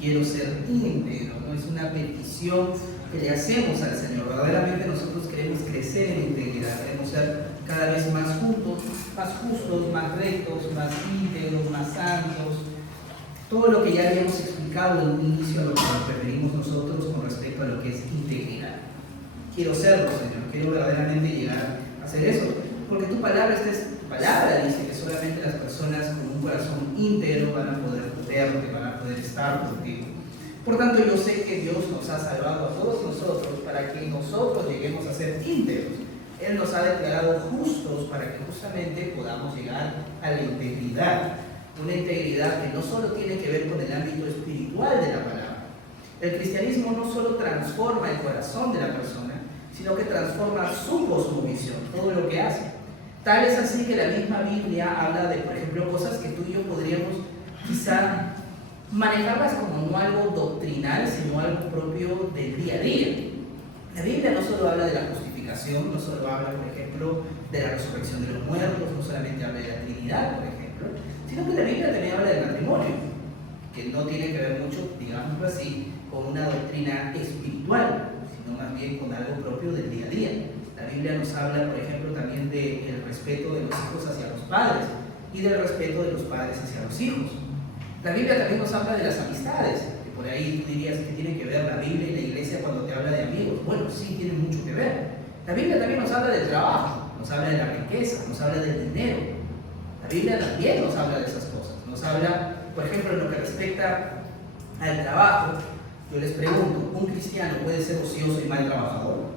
quiero ser íntegro, no es una petición que le hacemos al Señor. Verdaderamente nosotros queremos crecer en integridad, queremos ser cada vez más justos, más rectos, más íntegros, más santos. Todo lo que ya habíamos explicado en un inicio a lo que nos referimos nosotros con respecto a lo que es integridad. Quiero serlo, Señor, quiero verdaderamente llegar a hacer eso, porque tu palabra dice que solamente las personas con un corazón íntegro van a poder verte, van a poder estar contigo. Por tanto, yo sé que Dios nos ha salvado a todos nosotros para que nosotros lleguemos a ser íntegros. Él nos ha declarado justos para que justamente podamos llegar a la integridad. Una integridad que no solo tiene que ver con el ámbito espiritual de la palabra. El cristianismo no solo transforma el corazón de la persona, sino que transforma su cosmovisión, todo lo que hace. Tal es así que la misma Biblia habla de, por ejemplo, cosas que tú y yo podríamos quizá manejarlas como no algo doctrinal, sino algo propio del día a día. La Biblia no solo habla de la justificación, no solo habla, por ejemplo, de la resurrección de los muertos, no solamente habla de la Trinidad, por ejemplo, sino que la Biblia también habla del matrimonio, que no tiene que ver mucho, digámoslo así, con una doctrina espiritual, sino más bien con algo propio del día a día. La Biblia nos habla, por ejemplo, también del respeto de los hijos hacia los padres y del respeto de los padres hacia los hijos. La Biblia también nos habla de las amistades, que por ahí tú dirías que tiene que ver la Biblia y la iglesia cuando te habla de amigos. Bueno, sí, tiene mucho que ver. La Biblia también nos habla del trabajo, nos habla de la riqueza, nos habla del dinero. La Biblia también nos habla de esas cosas. Nos habla, por ejemplo, en lo que respecta al trabajo. Yo les pregunto, ¿un cristiano puede ser ocioso y mal trabajador?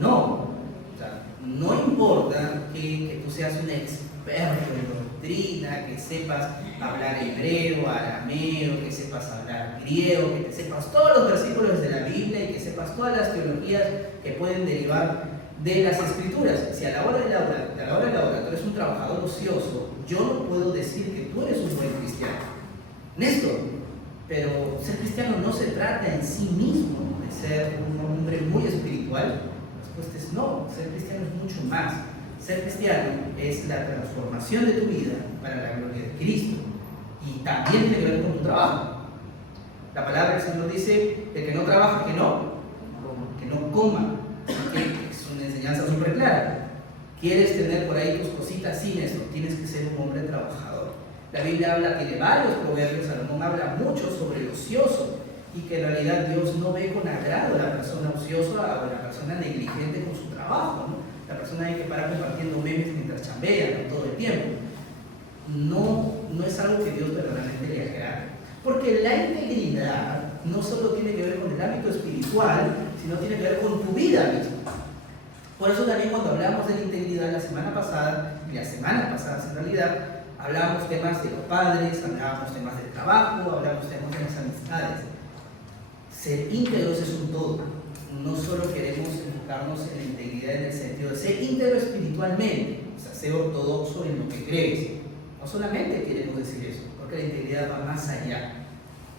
No. O sea, no importa que tú seas un experto en doctrina, que sepas hablar hebreo, arameo, que sepas hablar griego, que te sepas todos los versículos de la Biblia y que sepas todas las teologías que pueden derivar de las escrituras. Si a la hora de la hora tú eres un trabajador ocioso, yo no puedo decir que tú eres un buen cristiano. Néstor, pero ser cristiano no se trata en sí mismo de ser un hombre muy espiritual. La respuesta es no, ser cristiano es mucho más. Ser cristiano es la transformación de tu vida para la gloria de Cristo y también tiene que ver con tu trabajo. La palabra del Señor dice, el que no trabaja, que no coma. Es una enseñanza súper clara. ¿Quieres tener por ahí tus cositas? Sin eso, tienes que ser un hombre trabajador. La Biblia habla que de varios proverbios, Salomón habla mucho sobre el ocioso y que en realidad Dios no ve con agrado a la persona ociosa o a la persona negligente con su trabajo, ¿no? La persona hay que parar compartiendo memes mientras chambea, ¿no? Todo el tiempo. No es algo que Dios verdaderamente le agrade. Porque la integridad no solo tiene que ver con el ámbito espiritual, sino tiene que ver con tu vida misma. Por eso también cuando hablamos de la integridad la semana pasada, y las semanas pasadas en realidad, hablábamos temas de los padres, hablábamos temas del trabajo, hablábamos temas de las amistades. Ser íntegros es un todo. No solo queremos enfocarnos en la integridad en el sentido de ser íntegro espiritualmente, o sea, ser ortodoxo en lo que crees. No solamente queremos decir eso, porque la integridad va más allá.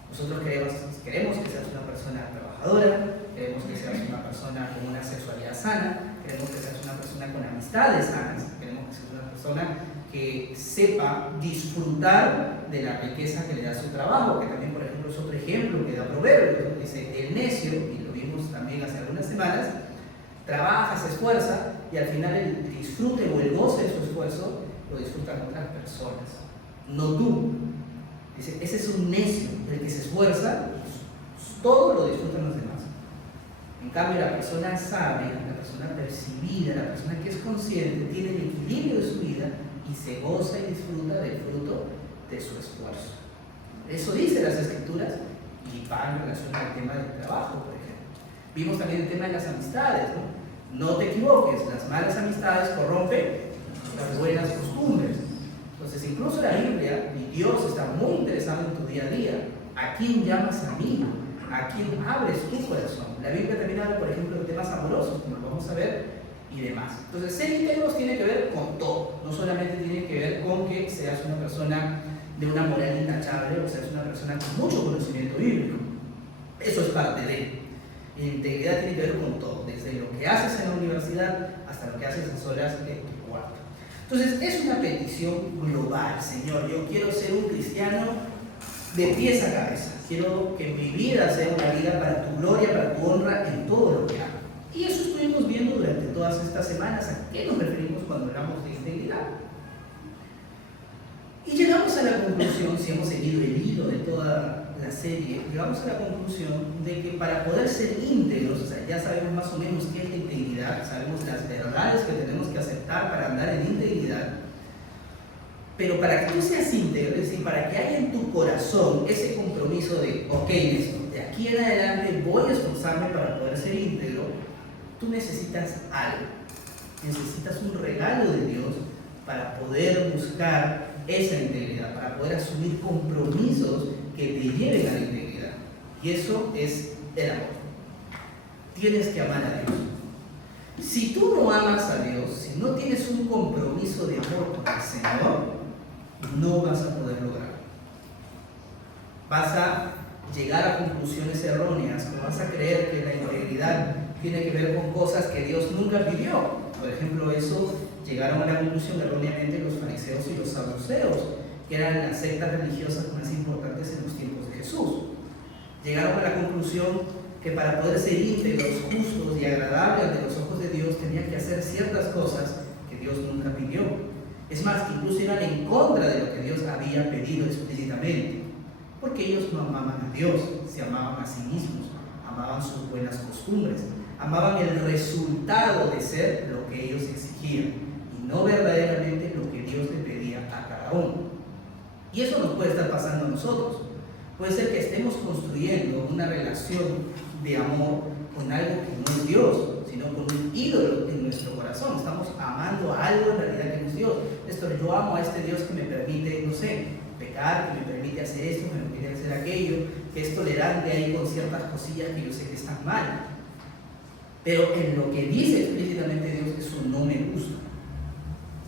Nosotros queremos que seas una persona trabajadora, queremos que seas una persona con una sexualidad sana, queremos que seas una persona con amistades sanas, queremos que seas una persona que sepa disfrutar de la riqueza que le da su trabajo, que también, por ejemplo, es otro ejemplo que da Proverbios. Dice, el necio, y lo vimos también hace algunas semanas, trabaja, se esfuerza, y al final el disfrute o el goce de su esfuerzo lo disfrutan otras personas, no tú. Dice, ese es un necio, el que se esfuerza, todo lo disfrutan los demás. En cambio, la persona sabia, la persona percibida, la persona que es consciente, tiene el equilibrio de su vida y se goza y disfruta del fruto de su esfuerzo. Eso dice las Escrituras y va en relación al tema del trabajo, por ejemplo. Vimos también el tema de las amistades, ¿no? No te equivoques, las malas amistades corrompen las buenas costumbres. Entonces, incluso la Biblia y Dios está muy interesado en tu día a día. ¿A quién llamas amigo? ¿A quién abres tu corazón? La Biblia también habla, por ejemplo, de temas amorosos, como lo vamos a ver, y demás. Entonces, ser íntegros tiene que ver con todo. No solamente tiene que ver con que seas una persona de una moral intachable o seas una persona con mucho conocimiento bíblico. Eso es parte de. La integridad tiene que ver con todo, desde lo que haces en la universidad hasta lo que haces a solas en tu cuarto. Entonces, es una petición global, Señor. Yo quiero ser un cristiano de pies a cabeza. Quiero que mi vida sea una vida para tu gloria, para tu honra en todo lo que hago. Y eso estuvimos viendo durante todas estas semanas. ¿A qué nos referimos cuando hablamos de integridad? Y llegamos a la conclusión, si hemos seguido el hilo de toda la serie, llegamos a la conclusión de que para poder ser íntegros, o sea, ya sabemos más o menos qué es la integridad, sabemos las verdades que tenemos que aceptar para andar en integridad, pero para que tú seas íntegro, es decir, para que haya en tu corazón ese compromiso de, ok, Néstor, de aquí en adelante voy a esforzarme para poder ser íntegro, tú necesitas algo, necesitas un regalo de Dios para poder buscar esa integridad, para poder asumir compromisos que te lleven a la integridad. Y eso es el amor. Tienes que amar a Dios. Si tú no amas a Dios, si no tienes un compromiso de amor con el Señor, no vas a poder lograrlo. Vas a llegar a conclusiones erróneas, o vas a creer que la integridad tiene que ver con cosas que Dios nunca pidió. Por ejemplo, eso llegaron a la conclusión erróneamente los fariseos y los saduceos, que eran las sectas religiosas más importantes en los tiempos de Jesús. Llegaron a la conclusión que para poder ser íntegros, justos y agradables ante los ojos de Dios, tenían que hacer ciertas cosas que Dios nunca pidió. Es más, que incluso iban en contra de lo que Dios había pedido explícitamente, porque ellos no amaban a Dios, se amaban a sí mismos, amaban sus buenas costumbres, amaban el resultado de ser lo que ellos exigían y no verdaderamente lo que Dios le pedía a cada uno. Y eso nos puede estar pasando a nosotros. Puede ser que estemos construyendo una relación de amor con algo que no es Dios, sino con un ídolo en nuestro corazón. Estamos amando a algo en realidad que no es Dios. Yo amo a este Dios que me permite, no sé, pecar, que me permite hacer esto, que me permite hacer aquello, que es tolerante ahí con ciertas cosillas que yo sé que están mal. Pero en lo que dice explícitamente Dios, eso no me gusta.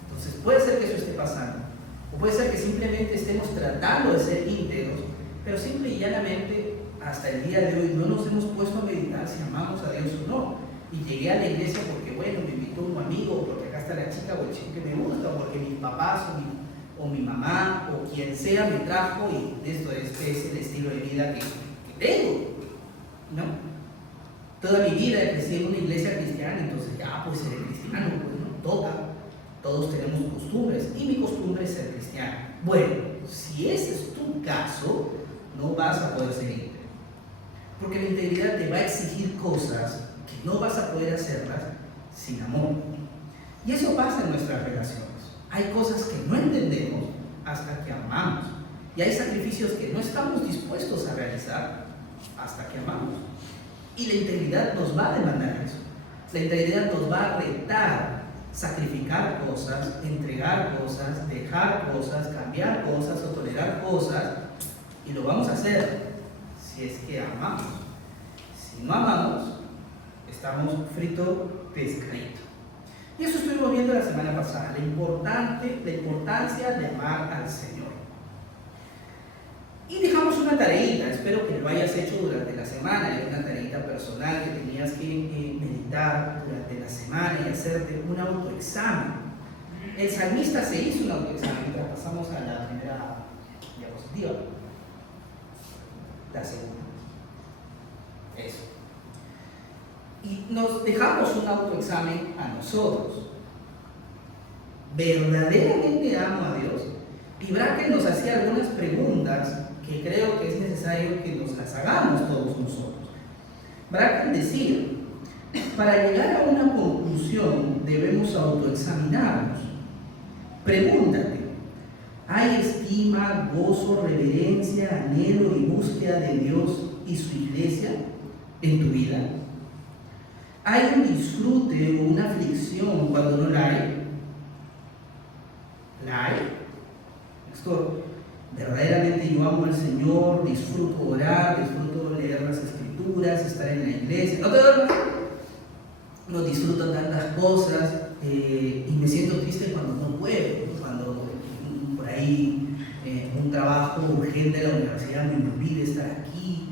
Entonces puede ser que eso esté pasando. O puede ser que simplemente estemos tratando de ser íntegros, pero simple y llanamente hasta el día de hoy no nos hemos puesto a meditar si amamos a Dios o no. Y llegué a la iglesia porque, bueno, me invitó un amigo, o porque acá está la chica o el chico que me gusta, o porque mis papás o mi mamá o quien sea me trajo y este es el estilo de vida que tengo, ¿no? Toda mi vida crecí en una iglesia cristiana, entonces ya pues ser cristiano, pues no toca. Todos tenemos costumbres y mi costumbre es ser cristiano. Bueno, si ese es tu caso, no vas a poder ser íntegro. Porque la integridad te va a exigir cosas que no vas a poder hacerlas sin amor. Y eso pasa en nuestras relaciones. Hay cosas que no entendemos hasta que amamos. Y hay sacrificios que no estamos dispuestos a realizar hasta que amamos. Y la integridad nos va a demandar eso. La integridad nos va a retar sacrificar cosas, entregar cosas, dejar cosas, cambiar cosas o tolerar cosas, y lo vamos a hacer si es que amamos. Si no amamos, estamos frito pescadito. Y eso estuvimos viendo la semana pasada, la importancia de amar al Señor. Y dejamos una tareita, espero que lo hayas hecho durante la semana, era una tareita personal que tenías que meditar durante la semana y hacerte un autoexamen. El salmista se hizo un autoexamen, pasamos a la primera diapositiva, la segunda, eso. Y nos dejamos un autoexamen a nosotros. ¿Verdaderamente amo a Dios? Y Bracken nos hacía algunas preguntas que creo que es necesario que nos las hagamos todos nosotros. Bracken decía, para llegar a una conclusión debemos autoexaminarnos. Pregúntate, ¿hay estima, gozo, reverencia, anhelo y búsqueda de Dios y su iglesia en tu vida? ¿Hay un disfrute o una aflicción cuando no la hay? ¿La hay? Pastor, verdaderamente yo amo al Señor, disfruto orar, disfruto leer las escrituras, estar en la iglesia. ¿No te duermas? No disfruto tantas cosas y me siento triste cuando no puedo, cuando por ahí un trabajo urgente de la universidad me impide estar aquí,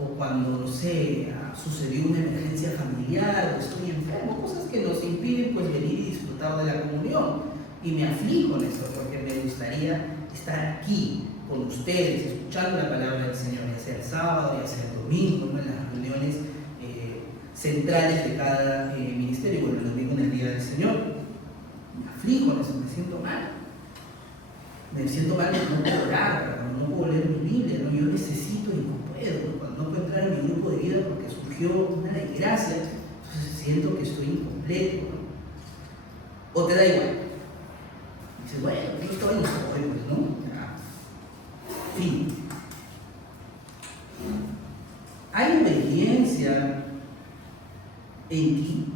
o cuando, no sé, sucedió una emergencia familiar, o estoy enfermo, cosas que nos impiden pues venir y disfrutar de la comunión. Y me aflijo en esto porque me gustaría estar aquí con ustedes, escuchando la palabra del Señor, ya sea el sábado, ya sea el domingo, ¿no? En las reuniones centrales de cada ministerio, bueno, el domingo en el día del Señor. Me aflijo, me siento mal. Me siento mal cuando no puedo orar, cuando no puedo leer mi Biblia, ¿no? Yo necesito y no puedo, ¿no? Cuando no puedo entrar en mi grupo de vida porque surgió una desgracia, entonces siento que estoy incompleto, ¿no? O te da igual. Dices, bueno, yo estaba en los pues, ¿no? Fin. ¿Hay obediencia en ti?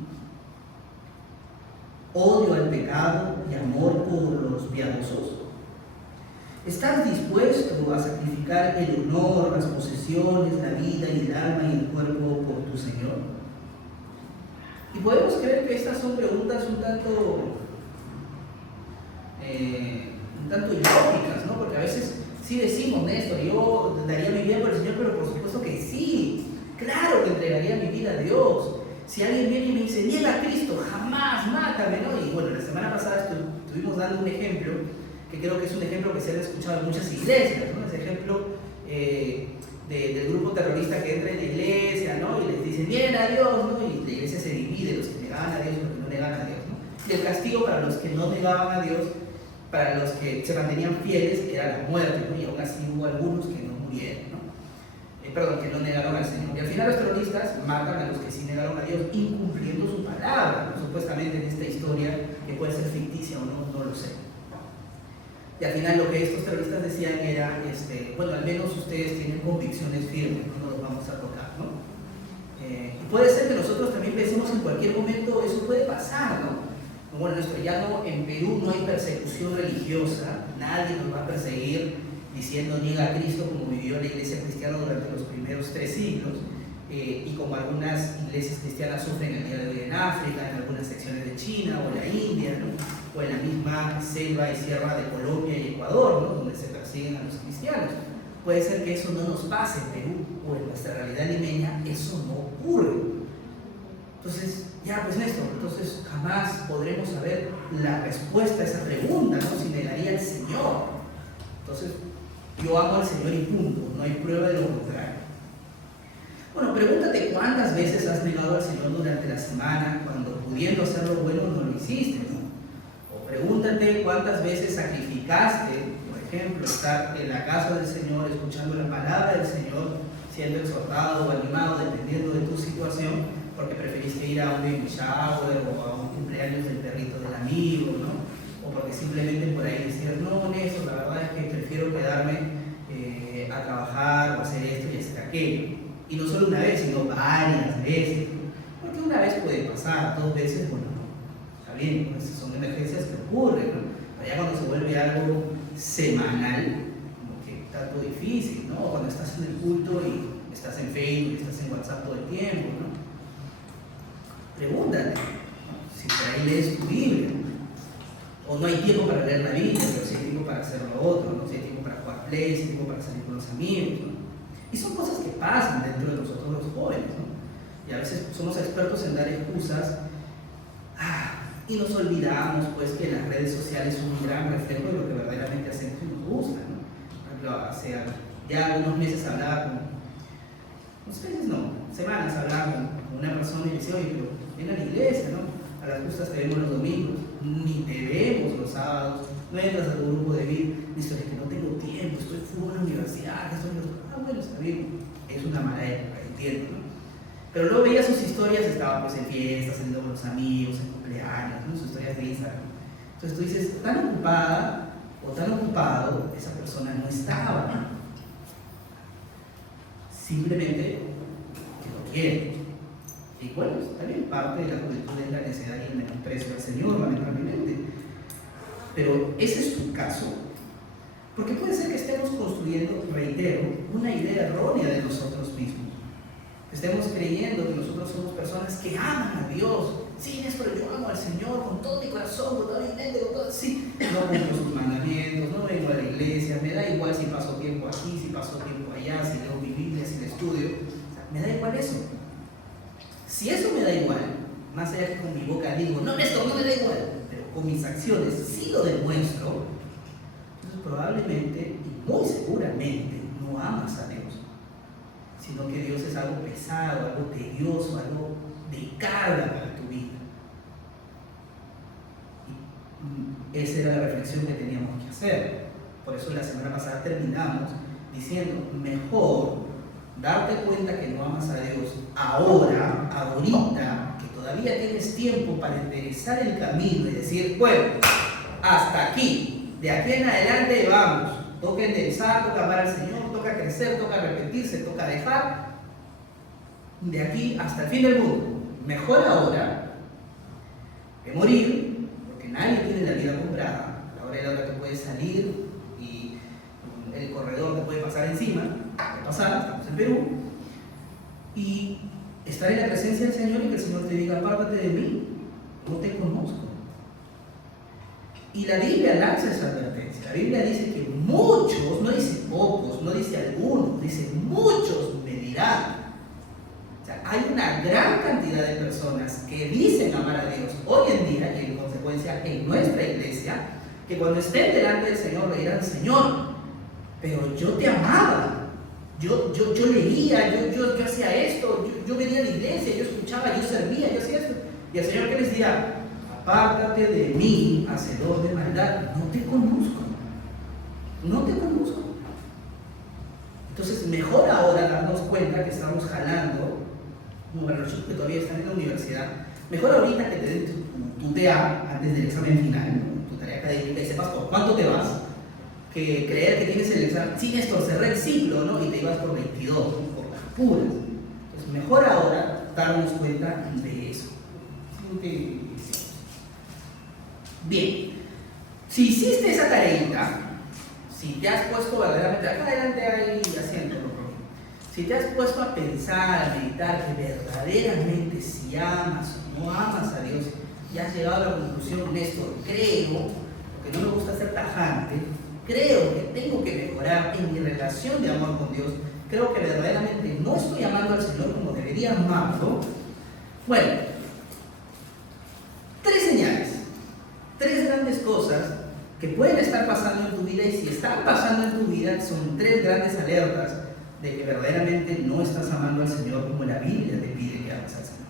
¿Odio al pecado y amor por los piadosos? ¿Estás dispuesto a sacrificar el honor, las posesiones, la vida y el alma y el cuerpo por tu Señor? Y podemos creer que estas son preguntas un tanto ilógicas, ¿no? Porque a veces sí decimos, Néstor, yo daría mi vida por el Señor, pero por supuesto que sí. Claro que entregaría mi vida a Dios. Si alguien viene y me dice, niega a Cristo, jamás, mátame, ¿no? Y bueno, la semana pasada estuvimos dando un ejemplo, que creo que es un ejemplo que se ha escuchado en muchas iglesias, ¿no? Ese ejemplo del grupo terrorista que entra en la iglesia, ¿no? Y les dice, nieguen a Dios, ¿no? Y la iglesia se divide, los que negaban a Dios y los que no negaban a Dios, ¿no? Y el castigo para los que no negaban a Dios, para los que se mantenían fieles, era la muerte, ¿no? Y aún así hubo algunos que no murieron, ¿no? Que no negaron al Señor. Y al final los terroristas matan a los que sí negaron a Dios, incumpliendo su palabra, ¿no? Supuestamente en esta historia, que puede ser ficticia o no, no lo sé. Y al final lo que estos terroristas decían era, bueno, al menos ustedes tienen convicciones firmes, no nos vamos a tocar, ¿no? Y puede ser que nosotros también pensemos en cualquier momento, eso puede pasar, ¿no? Bueno, en Perú no hay persecución religiosa, nadie nos va a perseguir diciendo niega a Cristo como vivió la iglesia cristiana durante los primeros 3 siglos y como algunas iglesias cristianas sufren el día de hoy en África, en algunas secciones de China o en la India, ¿no? O en la misma selva y sierra de Colombia y Ecuador, ¿no? Donde se persiguen a los cristianos. Puede ser que eso no nos pase en Perú o en nuestra realidad limeña, eso no ocurre. Entonces, ya pues Néstor, entonces jamás podremos saber la respuesta a esa pregunta, ¿no? Si negaría al Señor. Entonces, yo amo al Señor y punto, no hay prueba de lo contrario. Bueno, pregúntate cuántas veces has negado al Señor durante la semana cuando pudiendo hacer lo bueno no lo hiciste, ¿no? O pregúntate cuántas veces sacrificaste, por ejemplo, estar en la casa del Señor, escuchando la palabra del Señor, siendo exhortado o animado, dependiendo de tu situación, porque preferiste ir a un baby shower o a un cumpleaños del perrito del amigo, ¿no? O porque simplemente por ahí decir, no, Néstor, la verdad es que prefiero quedarme a trabajar o hacer esto y hacer aquello. Y no solo una vez, sino varias veces. Porque una vez puede pasar, 2 veces, bueno, está bien, pues son emergencias que ocurren, ¿no? Pero ya cuando se vuelve algo semanal, como que está todo difícil, ¿no? O cuando estás en el culto y estás en Facebook, estás en WhatsApp todo el tiempo, ¿no? Pregúntate, ¿no? Si por ahí lees tu Biblia. O no hay tiempo para leer la Biblia, pero sí hay tiempo para hacer lo otro, ¿no? Si hay tiempo para jugar play, si hay tiempo para salir con los amigos, ¿no? Y son cosas que pasan dentro de nosotros los jóvenes, ¿no? Y a veces somos expertos en dar excusas y nos olvidamos pues que las redes sociales son un gran reflejo de lo que verdaderamente hacemos y nos gusta, ¿no? Por ejemplo, hace ya algunos meses hablaba semanas hablaba con una persona y me decía, oye, pero ven a la iglesia, ¿no? A las justas te vemos los domingos, ni te vemos los sábados, no entras a tu grupo de vida, dices, es que no tengo tiempo, estoy fuera de la universidad, bueno, está bien, es una mala época, entiendo, ¿no? Pero luego veía sus historias, estaba pues en fiestas, saliendo con los amigos, en cumpleaños, ¿no? Sus historias de Instagram. Entonces tú dices, tan ocupada o tan ocupado, esa persona no estaba, ¿no? Simplemente que no quiere. Y bueno, también parte de la juventud es la necesidad y el menosprecio al Señor, lamentablemente. Pero ese es tu caso. Porque puede ser que estemos construyendo, reitero, una idea errónea de nosotros mismos. Estemos creyendo que nosotros somos personas que aman a Dios. Sí, Néstor, yo amo al Señor con todo mi corazón, con toda mi mente, con todo. Sí, no cumplo sus mandamientos, no vengo a la iglesia, me da igual si paso tiempo aquí, si paso tiempo allá, si leo mi Biblia, si la estudio. O sea, me da igual eso. Si eso me da igual, más allá que con mi boca digo, no, Néstor, no me da igual, pero con mis acciones sí lo demuestro, entonces probablemente y muy seguramente no amas a Dios, sino que Dios es algo pesado, algo tedioso, algo de carga para tu vida. Y esa era la reflexión que teníamos que hacer. Por eso la semana pasada terminamos diciendo, mejor darte cuenta que no amas a Dios ahorita, que todavía tienes tiempo para enderezar el camino y decir, bueno, hasta aquí, de aquí en adelante vamos, toca enderezar, toca amar al Señor, toca crecer, toca arrepentirse, toca dejar, de aquí hasta el fin del mundo. Mejor ahora que morir, porque nadie tiene la vida comprada. Ahora es la hora que puedes salir y el corredor te puede pasar encima, puede pasar, estamos en Perú, y estar en la presencia del Señor y que el Señor te diga, apártate de mí, no te conozco. Y la Biblia lanza esa advertencia. La Biblia dice que muchos, no dice pocos, no dice algunos, dice muchos me dirán. O sea, hay una gran cantidad de personas que dicen amar a Dios hoy en día y en consecuencia en nuestra iglesia, que cuando estén delante del Señor le dirán, Señor, pero yo te amaba, yo leía, yo hacía esto, yo venía a la iglesia, yo escuchaba, yo servía, yo hacía esto. Y el Señor, ¿qué les dirá? Apártate de mí, hacedor de maldad, no te conozco, no te conozco. Entonces, mejor ahora darnos cuenta que estamos jalando, como para los chicos que todavía están en la universidad, mejor ahorita que te den tu TA antes del examen final, ¿no? Tu tarea académica, y sepas por cuánto te vas, que creer que tienes el examen, sí, Néstor, cerré el ciclo, ¿no? Y te ibas por 22, ¿no? Por las puras. Entonces, mejor ahora darnos cuenta de eso. Bien, si hiciste esa tareita, si te has puesto verdaderamente, acá adelante hay asiento, ¿no? Si te has puesto a pensar, a meditar que verdaderamente si amas o no amas a Dios, y has llegado a la conclusión, Néstor, creo, porque no me gusta ser tajante, creo que tengo que mejorar en mi relación de amor con Dios, creo que verdaderamente no estoy amando al Señor como debería amarlo. Bueno, tres señales, tres grandes cosas que pueden estar pasando en tu vida, y si están pasando en tu vida son tres grandes alertas de que verdaderamente no estás amando al Señor como la Biblia te pide que ames al Señor.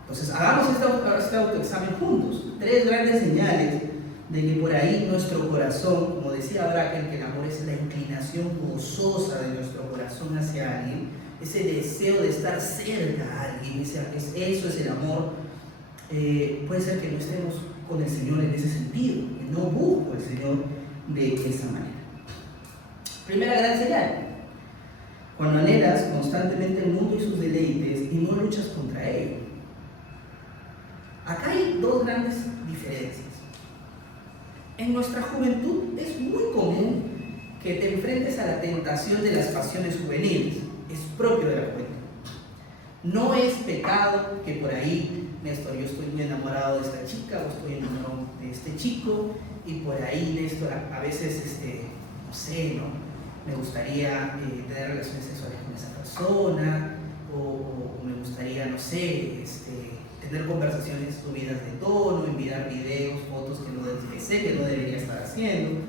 Entonces hagamos este autoexamen juntos. Tres grandes señales de que por ahí nuestro corazón, como decía Bracken, que el amor es la inclinación gozosa de nuestro corazón hacia alguien, ese deseo de estar cerca a alguien, eso es el amor. Puede ser que no estemos con el Señor en ese sentido, que no busco al Señor de esa manera. Primera gran señal: cuando anhelas constantemente el mundo y sus deleites y no luchas contra ello. Acá hay dos grandes diferencias. En nuestra juventud es muy común que te enfrentes a la tentación de las pasiones juveniles. Es propio de la juventud. No es pecado que por ahí, Néstor, yo estoy muy enamorado de esta chica o estoy enamorado de este chico, y por ahí, Néstor, a veces, no sé, ¿no? Me gustaría tener relaciones sexuales con esa persona, o me gustaría, no sé, tener conversaciones subidas de tono, enviar videos, fotos que sé que no debería estar haciendo.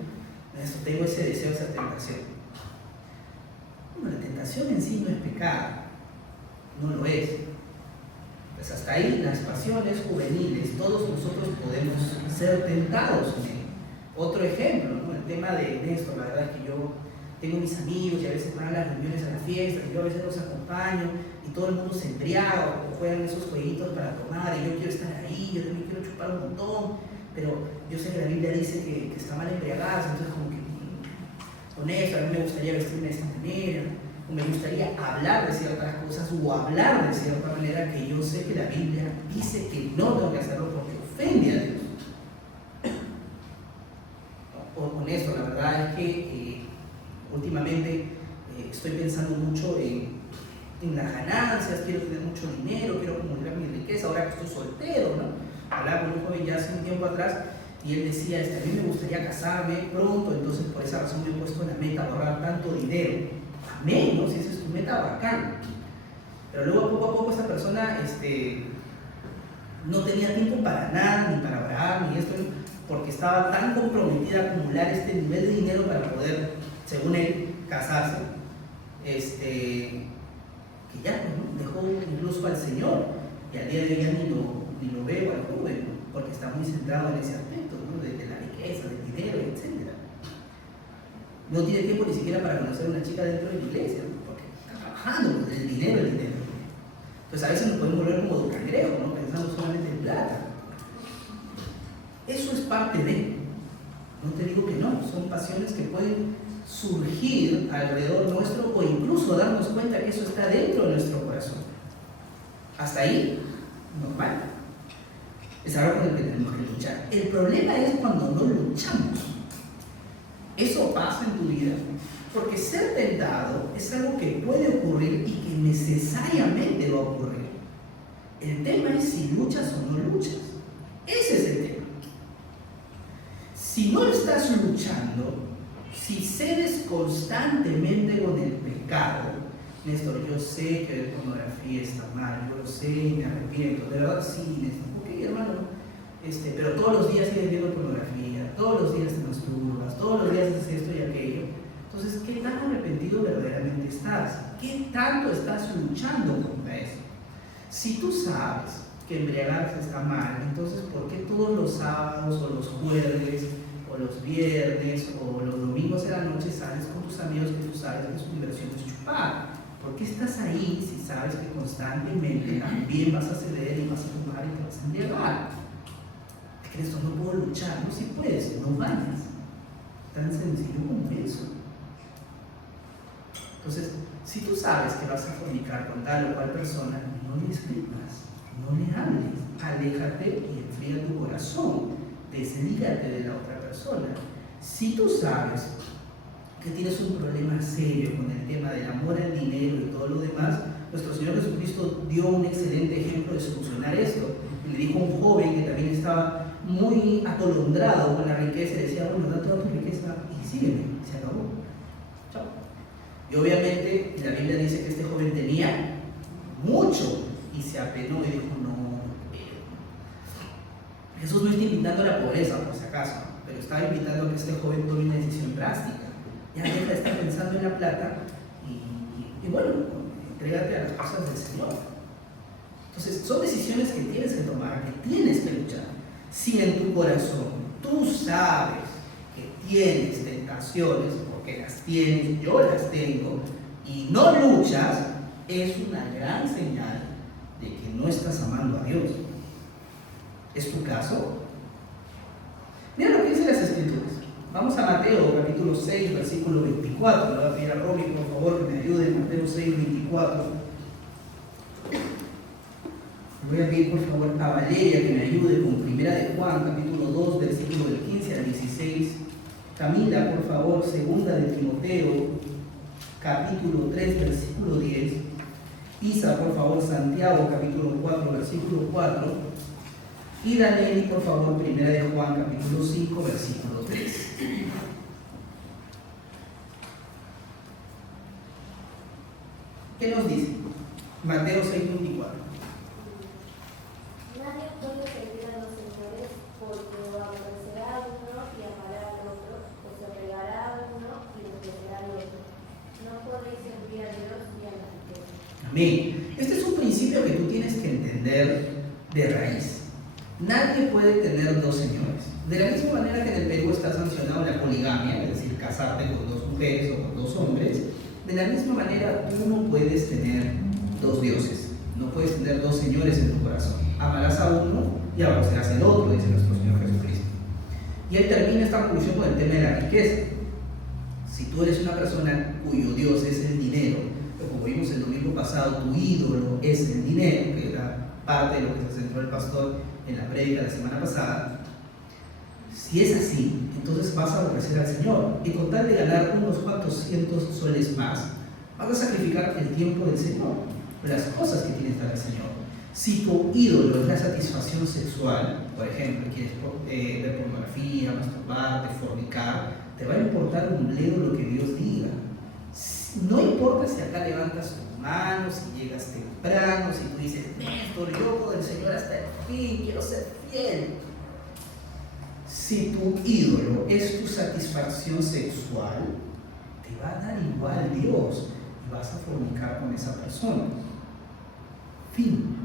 Eso, tengo ese deseo, esa tentación. Bueno, la tentación en sí no es pecado, no lo es. Pues hasta ahí las pasiones juveniles, todos nosotros podemos ser tentados en ello. Otro ejemplo, ¿no? El tema de esto, la verdad es que yo tengo mis amigos y a veces van a las reuniones, a las fiestas, y yo a veces los acompaño y todo el mundo se embriaga o juegan esos jueguitos para tomar, y yo quiero estar ahí, yo también quiero chupar un montón, pero yo sé que la Biblia dice que está mal embriagarse, entonces como que con eso a mí me gustaría vestirme de esta manera, o me gustaría hablar de ciertas cosas o hablar de cierta manera que yo sé que la Biblia dice que no tengo que hacerlo porque ofende a Dios. Con esto, la verdad es que últimamente estoy pensando mucho en las ganancias, quiero tener mucho dinero, quiero acumular mi riqueza, ahora que estoy soltero, ¿no? Hablaba con un joven ya hace un tiempo atrás y él decía, a mí me gustaría casarme pronto, entonces por esa razón me he puesto la meta de ahorrar tanto dinero. Amén, ¿no? Si esa es tu meta, bacán. Pero luego poco a poco esta persona no tenía tiempo para nada, ni para orar, ni esto, porque estaba tan comprometida a acumular este nivel de dinero para poder según él, casarse, que ya pues, ¿no? Dejó incluso al Señor, y al día de hoy ya ni lo veo al joven, ¿no? Porque está muy centrado en ese aspecto, ¿no? de la riqueza, del dinero, etc. No tiene tiempo ni siquiera para conocer a una chica dentro de la iglesia, ¿no? Porque está trabajando, el dinero. Entonces a veces nos podemos volver como de cangrejo, ¿no? Pensando solamente en plata. Eso es parte de, no te digo que no, son pasiones que pueden surgir alrededor nuestro o incluso darnos cuenta que eso está dentro de nuestro corazón. Hasta ahí, normal. Es algo con el que tenemos que luchar. El problema es cuando no luchamos. Eso pasa en tu vida, porque ser tentado es algo que puede ocurrir y que necesariamente va a ocurrir. El tema es si luchas o no luchas. Ese es el tema. Si no estás luchando, si cedes constantemente con el pecado, Néstor, yo sé que ver pornografía está mal, yo lo sé y me arrepiento, de verdad sí, Néstor, ok hermano, pero todos los días sigues viendo pornografía, todos los días te masturbas, todos los días haces esto y aquello. Entonces, ¿qué tan arrepentido verdaderamente estás? ¿Qué tanto estás luchando contra eso? Si tú sabes que embriagarse está mal, entonces ¿por qué todos los sábados o los jueves o los viernes o los domingos de la noche sales con tus amigos que tú sabes que su diversión es chupar? ¿Por qué estás ahí si sabes que constantemente también vas a ceder y vas a tomar y te vas a embriagar? Es que esto no puedo luchar, no, si puedes, no vayas. Tan sencillo como eso. Entonces, si tú sabes que vas a fornicar con tal o cual persona, no le escribas, no le hables, aléjate y enfría tu corazón, deslígate de la otra persona. Si tú sabes que tienes un problema serio con el tema del amor al dinero y todo lo demás, nuestro Señor Jesucristo dio un excelente ejemplo de solucionar esto. Y le dijo a un joven que también estaba muy atolondrado con la riqueza y decía, bueno, da toda tu riqueza y sígueme, se acabó. Chao. Y obviamente la Biblia dice que este joven tenía mucho y se apenó y dijo, no. Jesús no está invitando a la pobreza, por si acaso, pero está invitando a que este joven tome una decisión drástica. Ya deja de estar pensando en la plata y bueno, entrégate a las cosas del Señor. Entonces, son decisiones que tienes que tomar, que tienes que luchar. Si en tu corazón tú sabes que tienes tentaciones, porque las tienes, yo las tengo, y no luchas, es una gran señal de que no estás amando a Dios. ¿Es tu caso? Mira lo que dicen las Escrituras. Vamos a Mateo, capítulo 6, versículo 24. Le voy a pedir a Romy, por favor, que me ayude en Mateo 6, 24. Le voy a pedir, por favor, a Valeria que me ayude con Primera de Juan, capítulo 2, versículo del 15 al 16. Camila, por favor, Segunda de Timoteo, capítulo 3, versículo 10. Isa, por favor, Santiago, capítulo 4, versículo 4. Y Daniel, por favor, Primera de Juan, capítulo 5, versículo 3. ¿Qué nos dice? Mateo 6, 24. Nadie puede servir a los señores porque o aborrecerá a uno y amará al otro, o se pegará a uno y despreciará al otro. No podéis servir a Dios y a la riqueza. Amén. Este es un principio que tú tienes que entender de raíz. Nadie puede tener dos señores. De la misma manera que en el Perú está sancionado la poligamia, es decir, casarte con dos mujeres o con dos hombres, de la misma manera tú no puedes tener dos dioses. No puedes tener dos señores en tu corazón. Amarás a uno y aborrecerás al otro, dice nuestro Señor Jesucristo. Y él termina esta conclusión con el tema de la riqueza. Si tú eres una persona cuyo Dios es el dinero, pero como vimos el domingo pasado, tu ídolo es el dinero, que era parte de lo que se centró el pastor en la prédica de la semana pasada, si es así, entonces vas a aborrecer al Señor y con tal de ganar unos cuantos cientos soles más, vas a sacrificar el tiempo del Señor, las cosas que tienes que dar al Señor. Si tu ídolo es la satisfacción sexual, por ejemplo, quieres ver pornografía, masturbarte, fornicar, te va a importar un bledo lo que Dios diga. No importa si acá levantas tus manos, si llegas temprano, si tú dices, Néstor, yo con el Señor hasta el fin, quiero ser fiel. Si tu ídolo es tu satisfacción sexual, te va a dar igual Dios y vas a fornicar con esa persona. Fin.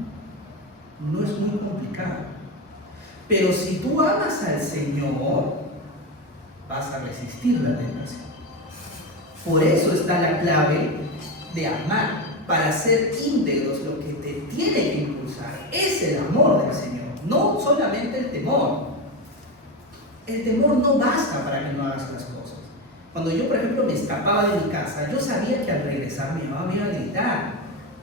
No es muy complicado. Pero si tú amas al Señor, vas a resistir la tentación. Por eso está la clave de amar. Para ser íntegros, lo que te tiene que impulsar es el amor del Señor, no solamente el temor. El temor no basta para que no hagas las cosas. Cuando yo, por ejemplo, me escapaba de mi casa, yo sabía que al regresar mi mamá me iba a gritar,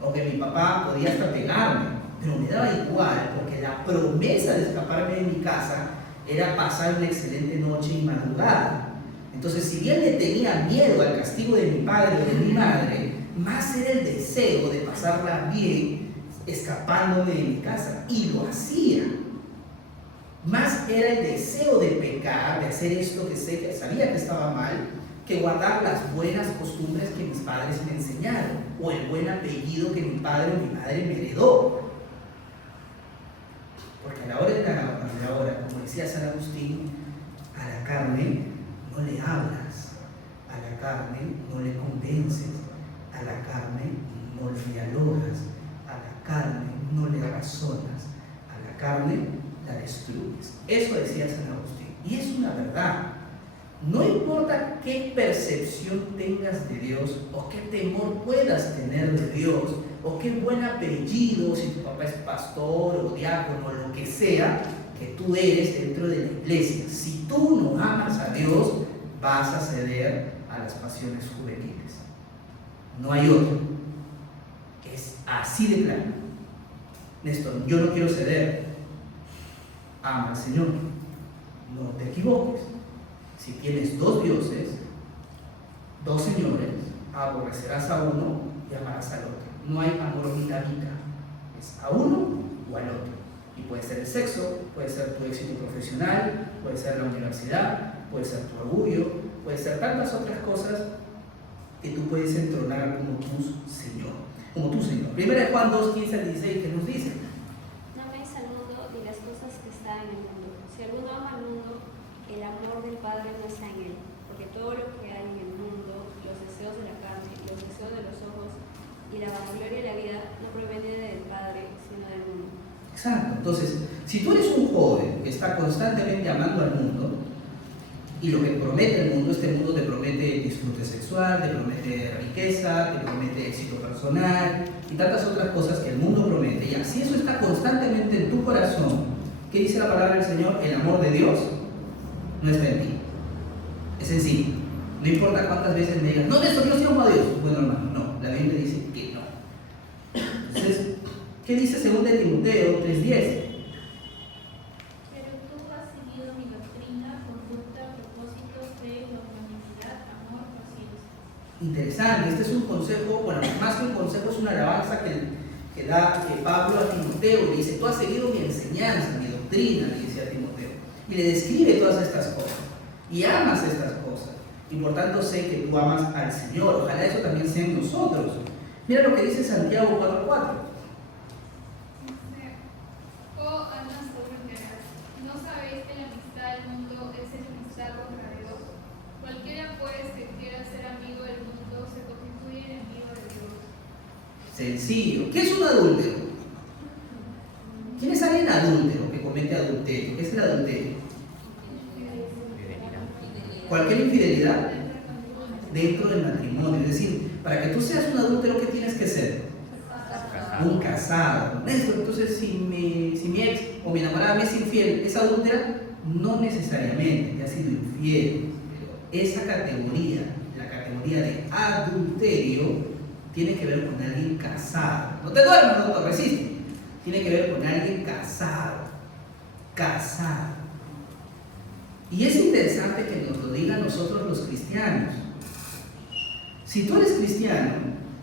o que mi papá podía hasta pegarme, pero me daba igual, porque la promesa de escaparme de mi casa era pasar una excelente noche y madrugada. Entonces, si bien le tenía miedo al castigo de mi padre o de mi madre, más era el deseo de pasarla bien escapándome de mi casa, y lo hacía. Más era el deseo de pecar, de hacer esto que sabía que estaba mal, que guardar las buenas costumbres que mis padres me enseñaron, o el buen apellido que mi padre o mi madre me heredó. Porque a la hora, como decía San Agustín, a la carne no le hablas, a la carne no le convences, a la carne no le dialogas, a la carne no le razonas, a la carne la destruyes. Eso decía San Agustín. Y es una verdad. No importa qué percepción tengas de Dios, o qué temor puedas tener de Dios, o qué buen apellido, si tu papá es pastor o diácono o lo que sea que tú eres dentro de la iglesia. Si tú no amas a Dios, vas a ceder a las pasiones juveniles. No hay otro. Es así de claro. Néstor, yo no quiero ceder. Ama al Señor. No te equivoques. Si tienes dos dioses, dos señores, aborrecerás a uno y amarás al otro. No hay amor mitad. Es a uno o al otro. Y puede ser el sexo, puede ser tu éxito profesional, puede ser la universidad, puede ser tu orgullo, puede ser tantas otras cosas que tú puedes entronar como tu Señor. Como tu Señor. Primera de Juan 2, 15 al 16, ¿qué nos dice? No améis al mundo ni las cosas que están en el mundo. Si alguno ama al mundo, el amor del Padre no está en él. Porque todo lo que hay en el mundo, los deseos de la carne, los deseos de los ojos y la vanagloria de la vida, no proviene del Padre, sino del mundo. Exacto. Entonces, si tú eres un joven que está constantemente amando al mundo, y lo que promete el mundo, este mundo te promete disfrute sexual, te promete riqueza, te promete éxito personal y tantas otras cosas que el mundo promete. Y así eso está constantemente en tu corazón. ¿Qué dice la palabra del Señor? El amor de Dios no está en ti. Es sencillo. No importa cuántas veces me digan, no, Néstor, yo sí amo a Dios. Bueno, hermano, no. La Biblia dice que no. Entonces, ¿qué dice 2 Timoteo 3:10? Interesante, este es un consejo, bueno, más que un consejo, es una alabanza que da Pablo a Timoteo. Le dice, tú has seguido mi enseñanza, mi doctrina, le dice a Timoteo, y le describe todas estas cosas, y amas estas cosas, y por tanto sé que tú amas al Señor. Ojalá eso también sea en nosotros. Mira lo que dice Santiago 4:4. ¿No sabéis que la amistad del mundo es enemistad contra Dios? Cualquiera pues que quiera ser amigo del mundo se constituye enemigo de Dios. Sencillo. ¿Qué es un adúltero? ¿Quién es alguien adúltero que comete adulterio? ¿Qué es el adulterio? Cualquier infidelidad dentro del matrimonio. Es decir, para que tú seas un adúltero, ¿qué tienes que ser? Un casado. Entonces, si mi ex o mi enamorada me es infiel, ¿es adúltera? No necesariamente, ya ha sido infiel. Pero esa categoría, la categoría de adulterio, tiene que ver con alguien casado. No te duermas, no te resistes. Tiene que ver con alguien casado. Casado. Y es interesante que nos lo digan nosotros los cristianos. Si tú eres cristiano,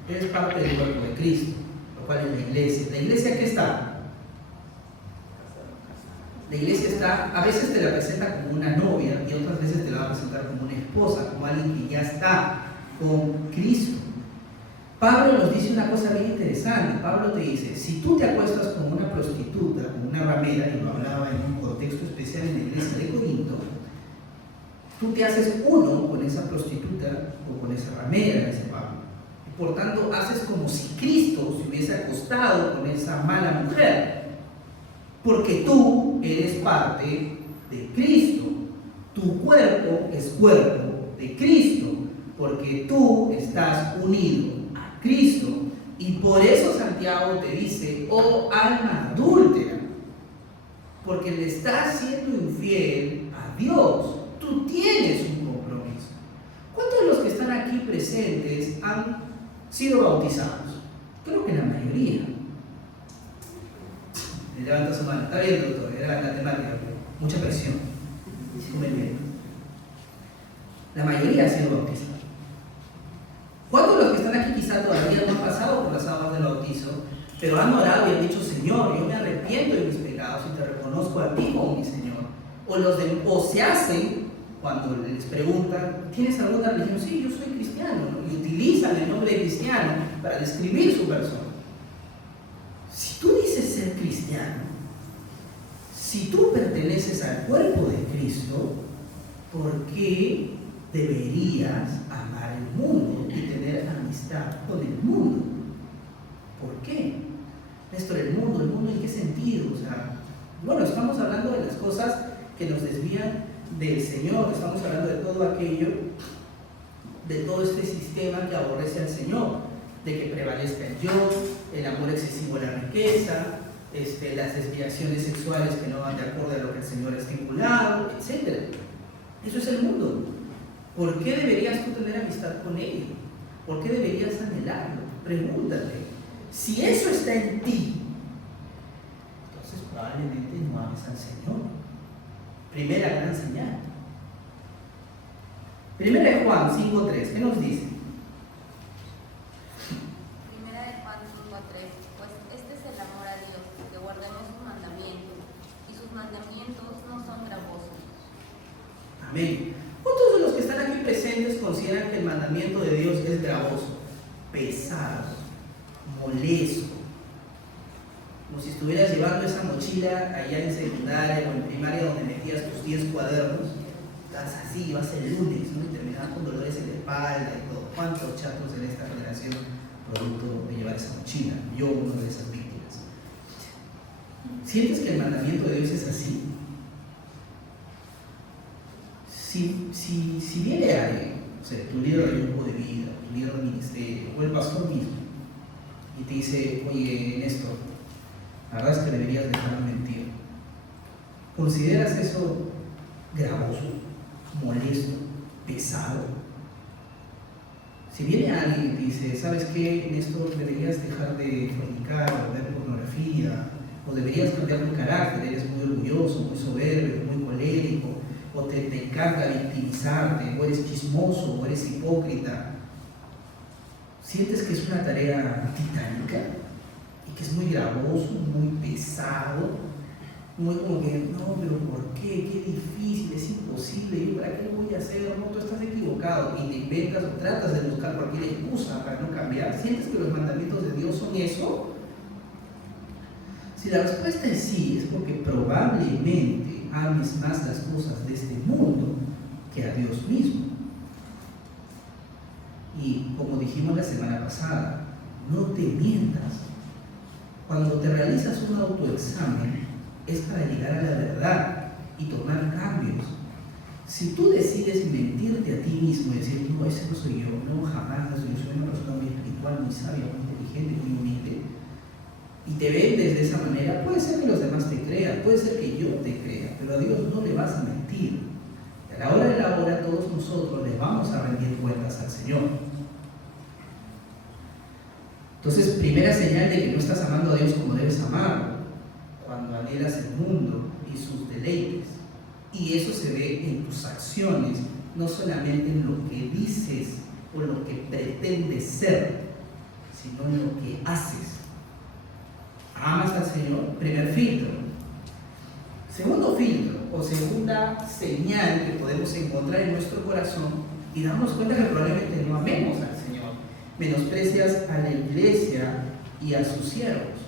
eres parte del cuerpo de Cristo, lo cual es la iglesia. ¿La iglesia qué está? La iglesia está, a veces te la presenta como una novia y otras veces te la va a presentar como una esposa, como alguien que ya está con Cristo. Pablo nos dice una cosa bien interesante. Pablo te dice, si tú te acuestas con una prostituta, con una ramera, y lo hablaba en un contexto especial en la iglesia de Corinto, tú te haces uno con esa prostituta o con esa ramera, dice Pablo. Y por tanto, haces como si Cristo se hubiese acostado con esa mala mujer, porque tú eres parte de Cristo. Tu cuerpo es cuerpo de Cristo, porque tú estás unido a Cristo. Y por eso Santiago te dice, oh alma adúltera, porque le estás siendo infiel a Dios. Tú tienes un compromiso. ¿Cuántos de los que están aquí presentes han sido bautizados? Creo que la mayoría. Levanta su mano. Está bien, doctor, era la temática. Mucha presión. La mayoría ha sido bautizada. ¿Cuántos de los que están aquí quizá todavía no han pasado por las aguas del bautizo, pero han orado y han dicho, Señor, yo me arrepiento de mis pecados y te reconozco a ti como mi Señor? O se hacen cuando les preguntan, ¿tienes alguna religión? Sí, yo soy cristiano, ¿no? Y utilizan el nombre de cristiano para describir su persona. Si tú dices ser cristiano, si tú perteneces al cuerpo de Cristo, ¿por qué deberías amar el mundo y tener amistad con el mundo? ¿Por qué? Néstor, ¿el mundo en qué sentido? O sea, bueno, estamos hablando de las cosas que nos desvían del Señor, estamos hablando de todo aquello, de todo este sistema que aborrece al Señor, de que prevalezca el yo, el amor excesivo a la riqueza, las desviaciones sexuales que no van de acuerdo a lo que el Señor ha estipulado, etc. Eso es el mundo. ¿Por qué deberías tú tener amistad con Él? ¿Por qué deberías anhelarlo? Pregúntate. Si eso está en ti, entonces probablemente no ames al Señor. Primera gran señal. Primera de Juan 5:3, ¿qué nos dice? Primera de Juan 5:3, pues este es el amor a Dios, que guardemos sus mandamientos, y sus mandamientos no son gravosos. Amén. ¿Cuántos de los que están aquí presentes consideran que el mandamiento de Dios es gravoso, pesado, molesto? Como si estuvieras llevando esa mochila allá en secundaria o en primaria donde metías tus 10 cuadernos, estás así, vas el lunes, ¿no? Y terminabas con dolores en la espalda y todo. ¿Cuántos chatos en esta generación producto de llevar esa mochila? Yo, una de esas víctimas. ¿Sientes que el mandamiento de Dios es así? Si viene alguien, o sea, tu líder de grupo de vida, tu líder de ministerio, o el pastor mismo, y te dice, oye, Néstor, la verdad es que deberías dejar de mentir. ¿Consideras eso gravoso, molesto, pesado? Si viene alguien y te dice, ¿sabes qué, Néstor? Deberías dejar de fornicar o ver pornografía, o deberías cambiar tu carácter, eres muy orgulloso, muy soberbio, muy colérico, o te encanta victimizarte, o eres chismoso, o eres hipócrita. ¿Sientes que es una tarea titánica? Y que es muy gravoso, muy pesado, muy como que, no, pero ¿por qué? Qué difícil, es imposible, ¿yo para qué lo voy a hacer? No, tú estás equivocado, y te inventas o tratas de buscar cualquier excusa para no cambiar. ¿Sientes que los mandamientos de Dios son eso? Si la respuesta es sí, es porque probablemente ames más las cosas de este mundo que a Dios mismo. Y como dijimos la semana pasada, no te mientas. Cuando te realizas un autoexamen es para llegar a la verdad y tomar cambios. Si tú decides mentirte a ti mismo y decir, no, ese no soy yo, no, jamás, yo soy una persona muy espiritual, muy sabia, muy inteligente, muy humilde, y te vendes de esa manera, puede ser que los demás te crean, puede ser que yo te crea, pero a Dios no le vas a mentir. Y a la hora de la hora todos nosotros le vamos a rendir cuentas al Señor. Entonces, primera señal de que no estás amando a Dios como debes amarlo, cuando anhelas el mundo y sus deleites. Y eso se ve en tus acciones, no solamente en lo que dices o lo que pretendes ser, sino en lo que haces. ¿Amas al Señor? Primer filtro. Segundo filtro, o segunda señal que podemos encontrar en nuestro corazón y darnos cuenta que probablemente no amemos al Señor. Menosprecias a la iglesia y a sus siervos.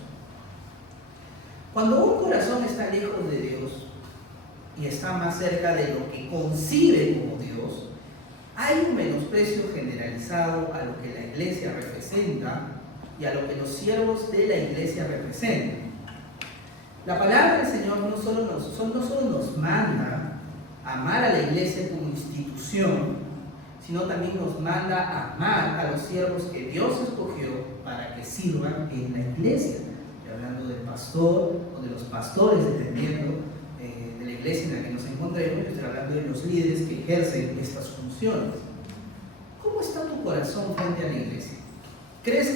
Cuando un corazón está lejos de Dios, y está más cerca de lo que concibe como Dios, hay un menosprecio generalizado a lo que la iglesia representa y a lo que los siervos de la iglesia representan. La palabra del Señor no solo nos manda a amar a la iglesia como institución, sino también nos manda a amar a los siervos que Dios escogió para que sirvan en la iglesia. Estoy hablando del pastor o de los pastores, dependiendo de la iglesia en la que nos encontremos. Estoy hablando de los líderes que ejercen estas funciones. ¿Cómo está tu corazón frente a la iglesia? ¿Crees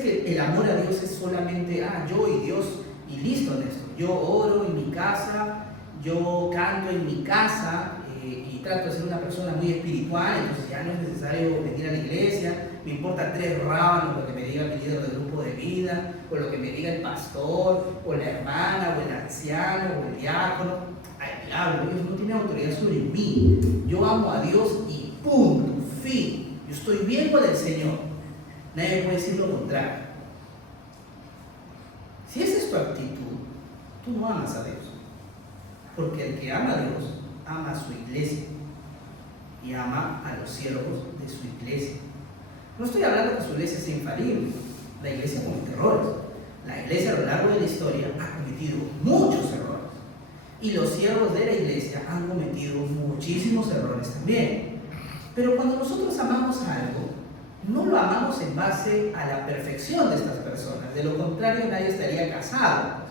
que el amor a Dios es solamente, yo y Dios y listo, Néstor? Yo oro en mi casa, yo canto en mi casa y trato de ser una persona muy espiritual, entonces ya no es necesario venir a la iglesia, me importa 3 rábanos lo que me diga mi líder del grupo de vida, o lo que me diga el pastor, o la hermana, o el anciano, o el diácono. Ay, diablo, Dios no tiene autoridad sobre mí. Yo amo a Dios y punto, fin. Yo estoy bien con el Señor. Nadie puede decir lo contrario. Si esa es tu actitud, tú no amas a Dios. Porque el que ama a Dios, ama a su iglesia y ama a los siervos de su iglesia. No estoy hablando que su iglesia sea infalible. La iglesia comete errores. La iglesia a lo largo de la historia ha cometido muchos errores. Y los siervos de la iglesia han cometido muchísimos errores también. Pero cuando nosotros amamos algo, no lo amamos en base a la perfección de estas personas. De lo contrario, nadie estaría casado.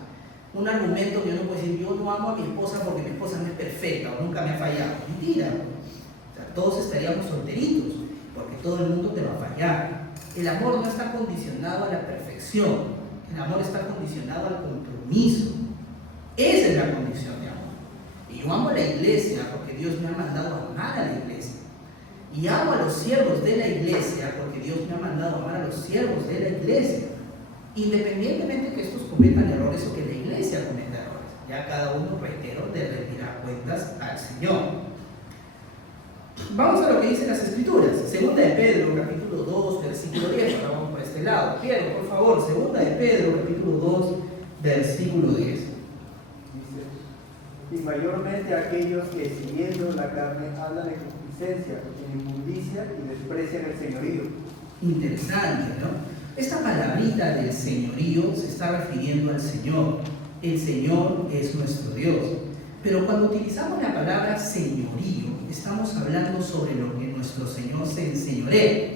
Un argumento que uno puede decir, yo no amo a mi esposa porque mi esposa no es perfecta o nunca me ha fallado. Mentira. O sea, todos estaríamos solteritos porque todo el mundo te va a fallar. El amor no está condicionado a la perfección. El amor está condicionado al compromiso. Esa es la condición de amor. Y yo amo a la iglesia porque Dios me ha mandado a amar a la iglesia. Y amo a los siervos de la iglesia porque Dios me ha mandado a amar a los siervos de la iglesia. Independientemente que estos cometan errores o que la iglesia cometa errores. Ya cada uno, reitero, le rendirá cuentas al Señor. Vamos a lo que dicen las Escrituras. Segunda de Pedro, capítulo 2, versículo 10. Ahora vamos por este lado. Quiero, por favor, Segunda de Pedro, capítulo 2, versículo 10. Y mayormente aquellos que siguiendo la carne hablan de concupiscencia, en inmundicia y desprecian el señorío. Interesante, ¿no? Esta palabrita del señorío se está refiriendo al Señor. El Señor es nuestro Dios. Pero cuando utilizamos la palabra señorío, estamos hablando sobre lo que nuestro Señor se enseñorea.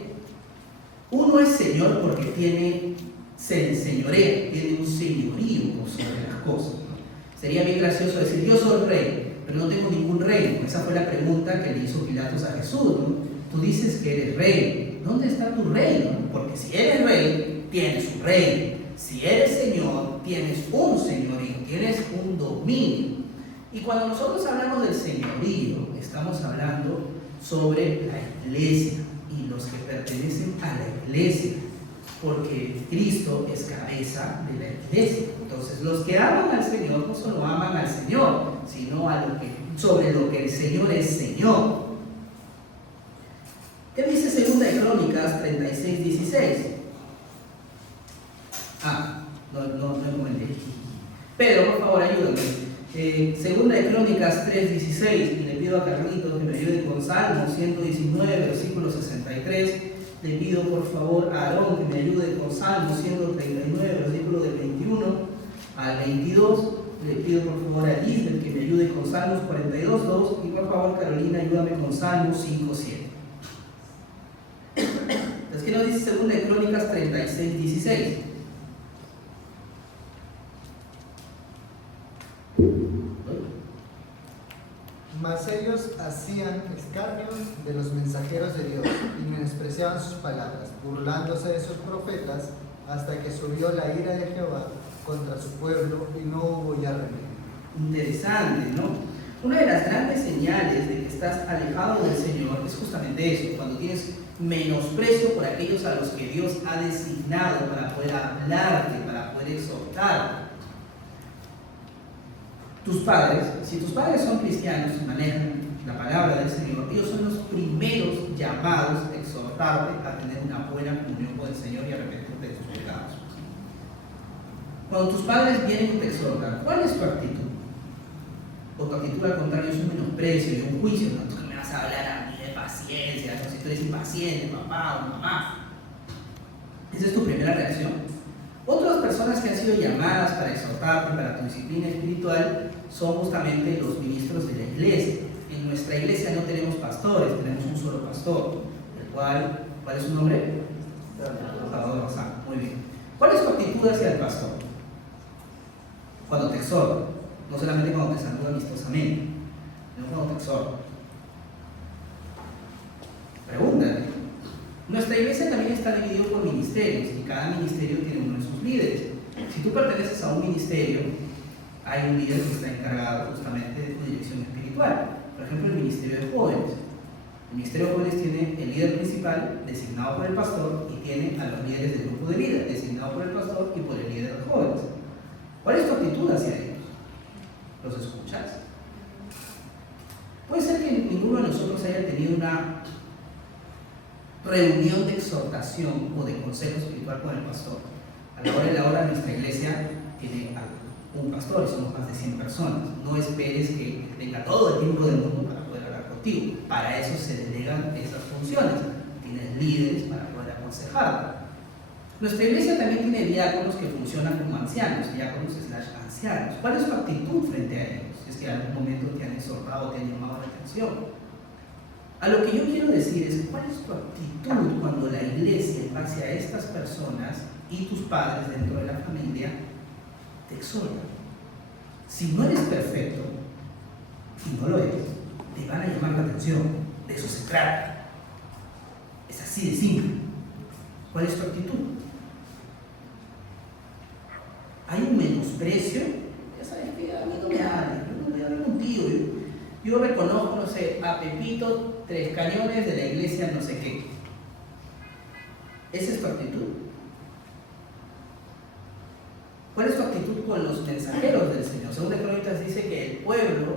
Uno es Señor porque se enseñorea, tiene un señorío sobre las cosas, ¿no? Sería bien gracioso decir, yo soy rey, pero no tengo ningún reino. Esa fue la pregunta que le hizo Pilatos a Jesús, ¿no? Tú dices que eres rey. ¿Dónde está tu reino? Porque si eres rey, tienes un reino. Si eres señor, tienes un señorío, tienes un dominio. Y cuando nosotros hablamos del señorío, estamos hablando sobre la iglesia y los que pertenecen a la iglesia, porque Cristo es cabeza de la iglesia. Entonces, los que aman al Señor no solo aman al Señor, sino sobre lo que el Señor es Señor. ¿Qué dice Segunda de Crónicas 36, 16? No comenté. Pedro, por favor, ayúdame. Segunda de Crónicas 3, 16. Y le pido a Carlitos que me ayude con Salmo 119, versículo 63. Le pido, por favor, a Aarón que me ayude con Salmo 139, versículo del 21 al 22. Le pido, por favor, a Lisbeth que me ayude con Salmos 42, 2. Y por favor, Carolina, ayúdame con Salmos 5, 7. Es que no dice Segunda de Crónicas 36, 16. Mas ellos hacían escarnio de los mensajeros de Dios y menospreciaban sus palabras, burlándose de sus profetas, hasta que subió la ira de Jehová contra su pueblo y no hubo ya remedio. Interesante, ¿no? Una de las grandes señales de que estás alejado del Señor es justamente eso, cuando tienes menosprecio por aquellos a los que Dios ha designado para poder hablarte, para poder exhortarte. Tus padres, si tus padres son cristianos y manejan la palabra del Señor, ellos son los primeros llamados a exhortarte a tener una buena comunión con el Señor y arrepentirte de tus pecados. Cuando tus padres vienen y te exhortan, ¿cuál es tu actitud? O tu actitud al contrario es un menosprecio y un juicio. No, tú no me vas a hablar a mí de paciencia, no, si tú eres impaciente, papá o mamá. Esa es tu primera reacción. Otras personas que han sido llamadas para exhortarte, para tu disciplina espiritual, son justamente los ministros de la iglesia. En nuestra iglesia no tenemos pastores, tenemos un solo pastor, el cual, ¿cuál es su nombre? Salvador Bazán. Muy bien. ¿Cuál es tu actitud hacia el pastor? Cuando te exhorta, no solamente cuando te saluda amistosamente, sino cuando te exhorta. Pregúntate. Nuestra iglesia también está dividida por ministerios y cada ministerio tiene uno de sus líderes. Si tú perteneces a un ministerio, hay un líder que está encargado justamente de tu dirección espiritual. Por ejemplo, el ministerio de jóvenes. El ministerio de jóvenes tiene el líder principal designado por el pastor y tiene a los líderes del grupo de vida designado por el pastor y por el líder de jóvenes. ¿Cuál es tu actitud hacia ellos? ¿Los escuchas? Puede ser que ninguno de nosotros haya tenido una reunión de exhortación o de consejo espiritual con el pastor. A la hora de la hora nuestra iglesia tiene un pastor y somos más de 100 personas. No esperes que tenga todo el tiempo del mundo para poder hablar contigo. Para eso se delegan esas funciones. Tienes líderes para poder aconsejar. Nuestra iglesia también tiene diáconos que funcionan como ancianos, diáconos/ancianos. ¿Cuál es tu actitud frente a ellos? Si es que en algún momento te han exhortado o te han llamado la atención. A lo que yo quiero decir es, ¿cuál es tu actitud cuando la iglesia, en base a estas personas y tus padres dentro de la familia, te exhortan? Si no eres perfecto, y no lo eres, te van a llamar la atención. De eso se trata. Es así de simple. ¿Cuál es tu actitud? Hay un menosprecio. Ya sabes que a mí no me hables, yo no voy a hablar contigo. Yo reconozco, no sé, a Pepito Tres Cañones de la iglesia no sé qué. ¿Esa es tu actitud? ¿Cuál es tu actitud con los mensajeros del Señor? Según de Crónicas dice que el pueblo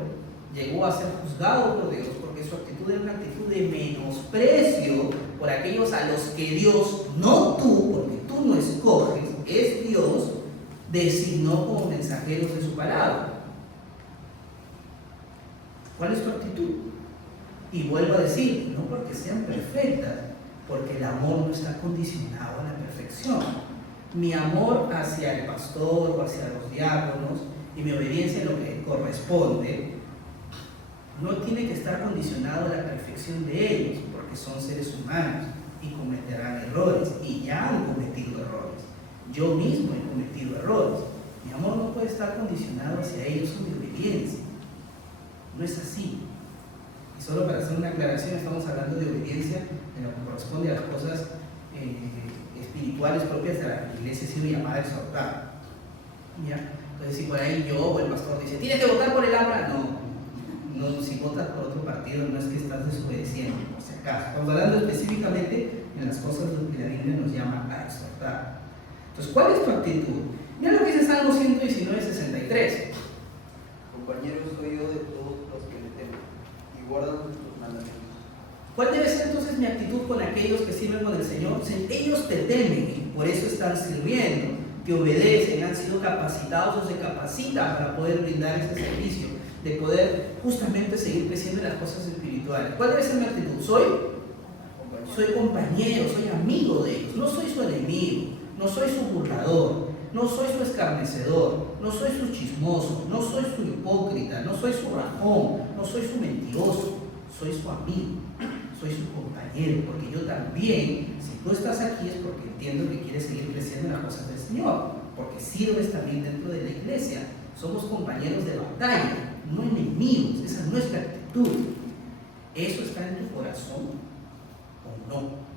llegó a ser juzgado por Dios porque su actitud era una actitud de menosprecio por aquellos a los que Dios, no tú, porque tú no escoges, es Dios, designó como mensajeros de su palabra. ¿Cuál es tu actitud? Y vuelvo a decir, no porque sean perfectas, porque el amor no está condicionado a la perfección. Mi amor hacia el pastor o hacia los diáconos y mi obediencia en lo que corresponde no tiene que estar condicionado a la perfección de ellos, porque son seres humanos y cometerán errores, y ya han cometido errores. Yo mismo he cometido errores. Mi amor no puede estar condicionado hacia ellos o mi obediencia. No es así. Y solo para hacer una aclaración, estamos hablando de obediencia en lo que corresponde a las cosas espirituales propias de la iglesia ha sido llamada a exhortar. ¿Ya? Entonces, si por ahí yo o el pastor dice, ¿tienes que votar por el AMRA? No, si votas por otro partido no es que estás desobedeciendo, por si acaso. Estamos hablando específicamente en las cosas que la Biblia nos llama a exhortar. Entonces, ¿cuál es tu actitud? Mira lo que dice Salmo 119:63. Compañeros, soy yo de todos los que le temen y guardan tus mandamientos. ¿Cuál debe ser entonces mi actitud con aquellos que sirven con el Señor? Ellos te temen y por eso están sirviendo, te obedecen, han sido capacitados o se capacitan para poder brindar ese servicio, de poder justamente seguir creciendo en las cosas espirituales. ¿Cuál debe ser mi actitud? Soy compañero, soy amigo de ellos, no soy su enemigo, no soy su burlador, no soy su escarnecedor, no soy su chismoso, no soy su hipócrita, no soy su rajón, no soy su mentiroso, soy su amigo, soy su compañero, porque yo también, si tú estás aquí es porque entiendo que quieres seguir creciendo en las cosas del Señor, porque sirves también dentro de la iglesia, somos compañeros de batalla, no enemigos, esa es nuestra actitud. ¿Eso está en tu corazón o no?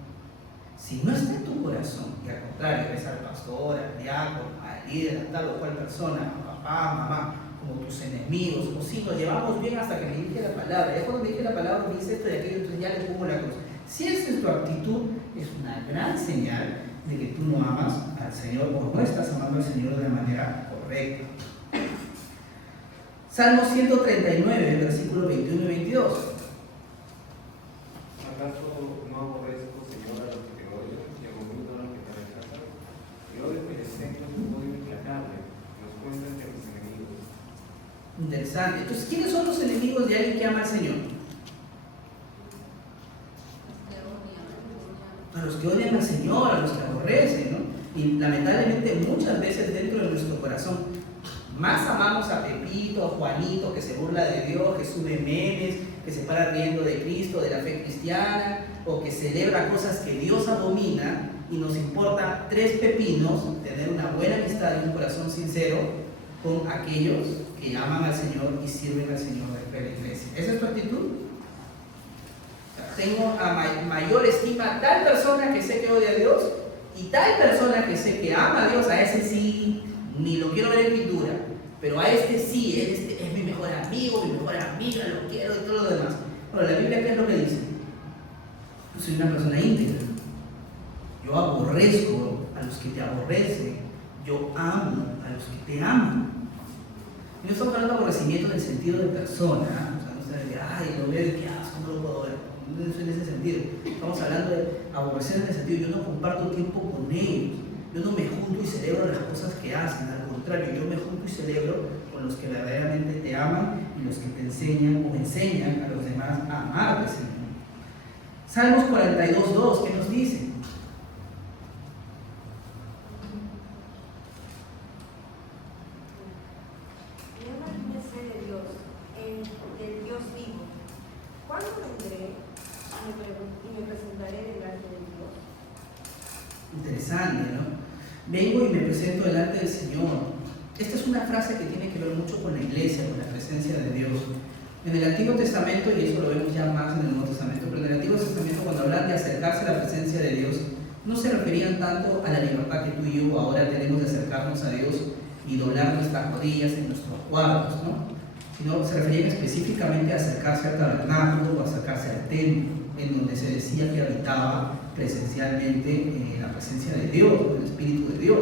Si no está en tu corazón, y al contrario, ves al pastor, al diácono, al líder, a tal o cual persona, a papá, mamá, como tus enemigos, o si nos llevamos bien hasta que me dije la palabra, ya cuando me dije la palabra me dice esto y aquello, entonces ya le pongo la cruz. Si esa es tu actitud, es una gran señal de que tú no amas al Señor o no estás amando al Señor de la manera correcta. Salmo 139, versículos 21 y 22. ¿Acaso no aborrezco, Señor, a los que te odian y abomino a los que te rechazan? Y odio mis defectos, odio implacable, los cuentas de mis enemigos. Interesante. Entonces, ¿quiénes son los enemigos de alguien que ama al Señor? A los que odian al Señor, a los que aborrecen, ¿no? Y lamentablemente muchas veces dentro de nuestro corazón más amamos a Pepito, a Juanito, que se burla de Dios, que sube memes, que se para riendo de Cristo, de la fe cristiana, o que celebra cosas que Dios abomina, y nos importa 3 pepinos tener una buena amistad y un corazón sincero con aquellos que aman al Señor y sirven al Señor dentro de la iglesia. ¿Esa es tu actitud? Tengo a mayor estima a tal persona que sé que odia a Dios y tal persona que sé que ama a Dios. A ese sí, ni lo quiero ver en pintura, pero a este sí, este es mi mejor amigo, mi mejor amiga, lo quiero y todo lo demás. Bueno, la Biblia, ¿qué es lo que dice? Yo soy una persona íntegra. Yo aborrezco a los que te aborrecen. Yo amo a los que te aman. Y no estamos hablando de aborrecimiento en el sentido de persona, ¿eh? O sea, no está de, ay, lo veo, qué asco, no lo puedo ver. No es en ese sentido. Estamos hablando de aborrecer en el sentido, yo no comparto tiempo con ellos. Yo no me junto y celebro las cosas que hacen. Al contrario, yo me junto y celebro con los que verdaderamente te aman y los que te enseñan o enseñan a los demás a amar al Señor. Salmos 42:2, ¿qué nos dice? El Dios vivo. ¿Cuándo vendré y me presentaré delante de Dios? Interesante, ¿no? Vengo y me presento delante del Señor. Esta es una frase que tiene que ver mucho con la iglesia, con la presencia de Dios. En el Antiguo Testamento, y eso lo vemos ya más en el Nuevo Testamento, pero en el Antiguo Testamento, cuando hablan de acercarse a la presencia de Dios, no se referían tanto a la libertad que tú y yo ahora tenemos de acercarnos a Dios y doblar nuestras rodillas en nuestros cuartos, ¿no? Sino se referían específicamente a acercarse al tabernáculo o acercarse al templo, en donde se decía que habitaba presencialmente la presencia de Dios, el Espíritu de Dios.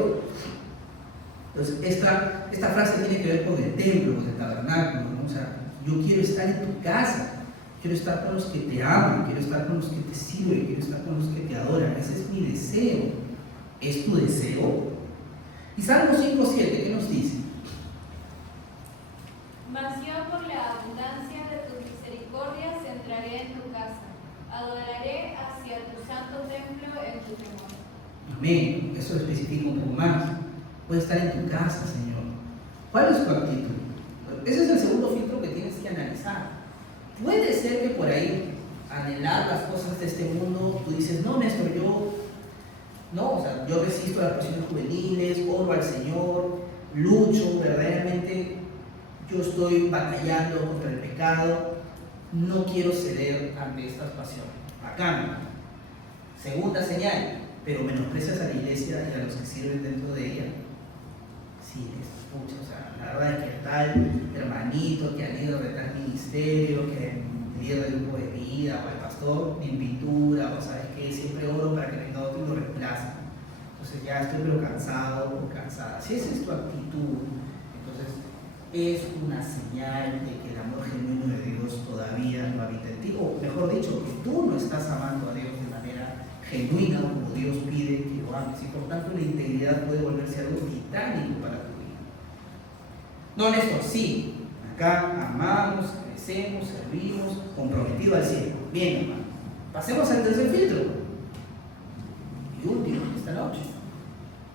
Entonces, esta frase tiene que ver con el templo, con el tabernáculo, ¿no? O sea, yo quiero estar en tu casa, quiero estar con los que te aman, quiero estar con los que te sirven, quiero estar con los que te adoran. Ese es mi deseo. ¿Es tu deseo? Y Salmo 5:7, ¿qué nos dice? Mas yo por la abundancia de tus misericordias entraré en tu casa, adoraré hacia tu santo templo en tu temor. Amén. Eso lo especifica un poco más. Puedes estar en tu casa, Señor. ¿Cuál es tu actitud? Ese es el segundo filtro que tienes que analizar. Puede ser que por ahí, anhelar las cosas de este mundo, tú dices, no, Néstor, yo resisto las presiones juveniles, oro al Señor, lucho, verdaderamente yo estoy batallando contra el pecado, no quiero ceder ante estas pasiones. Bacán. Segunda señal, pero menosprecias a la iglesia y a los que sirven dentro de ella. Sí, escucha, o sea, la verdad es que tal hermanito que ha ido de tal ministerio, que líder del grupo de vida, o el pastor en pintura, o sabes que siempre oro para que venga otro y lo reemplace. Entonces ya estoy pero cansado o cansada. Si esa es tu actitud, entonces es una señal de que el amor genuino de Dios todavía no habita en ti, o mejor dicho, que tú no estás amando a Dios de manera genuina como Dios pide que lo ames, y por tanto la integridad puede volverse algo titánico para tu vida. No, Néstor, sí, acá amamos, crecemos, servimos, comprometido al cielo. Bien, hermano. Pasemos al tercer filtro. Y último, esta noche,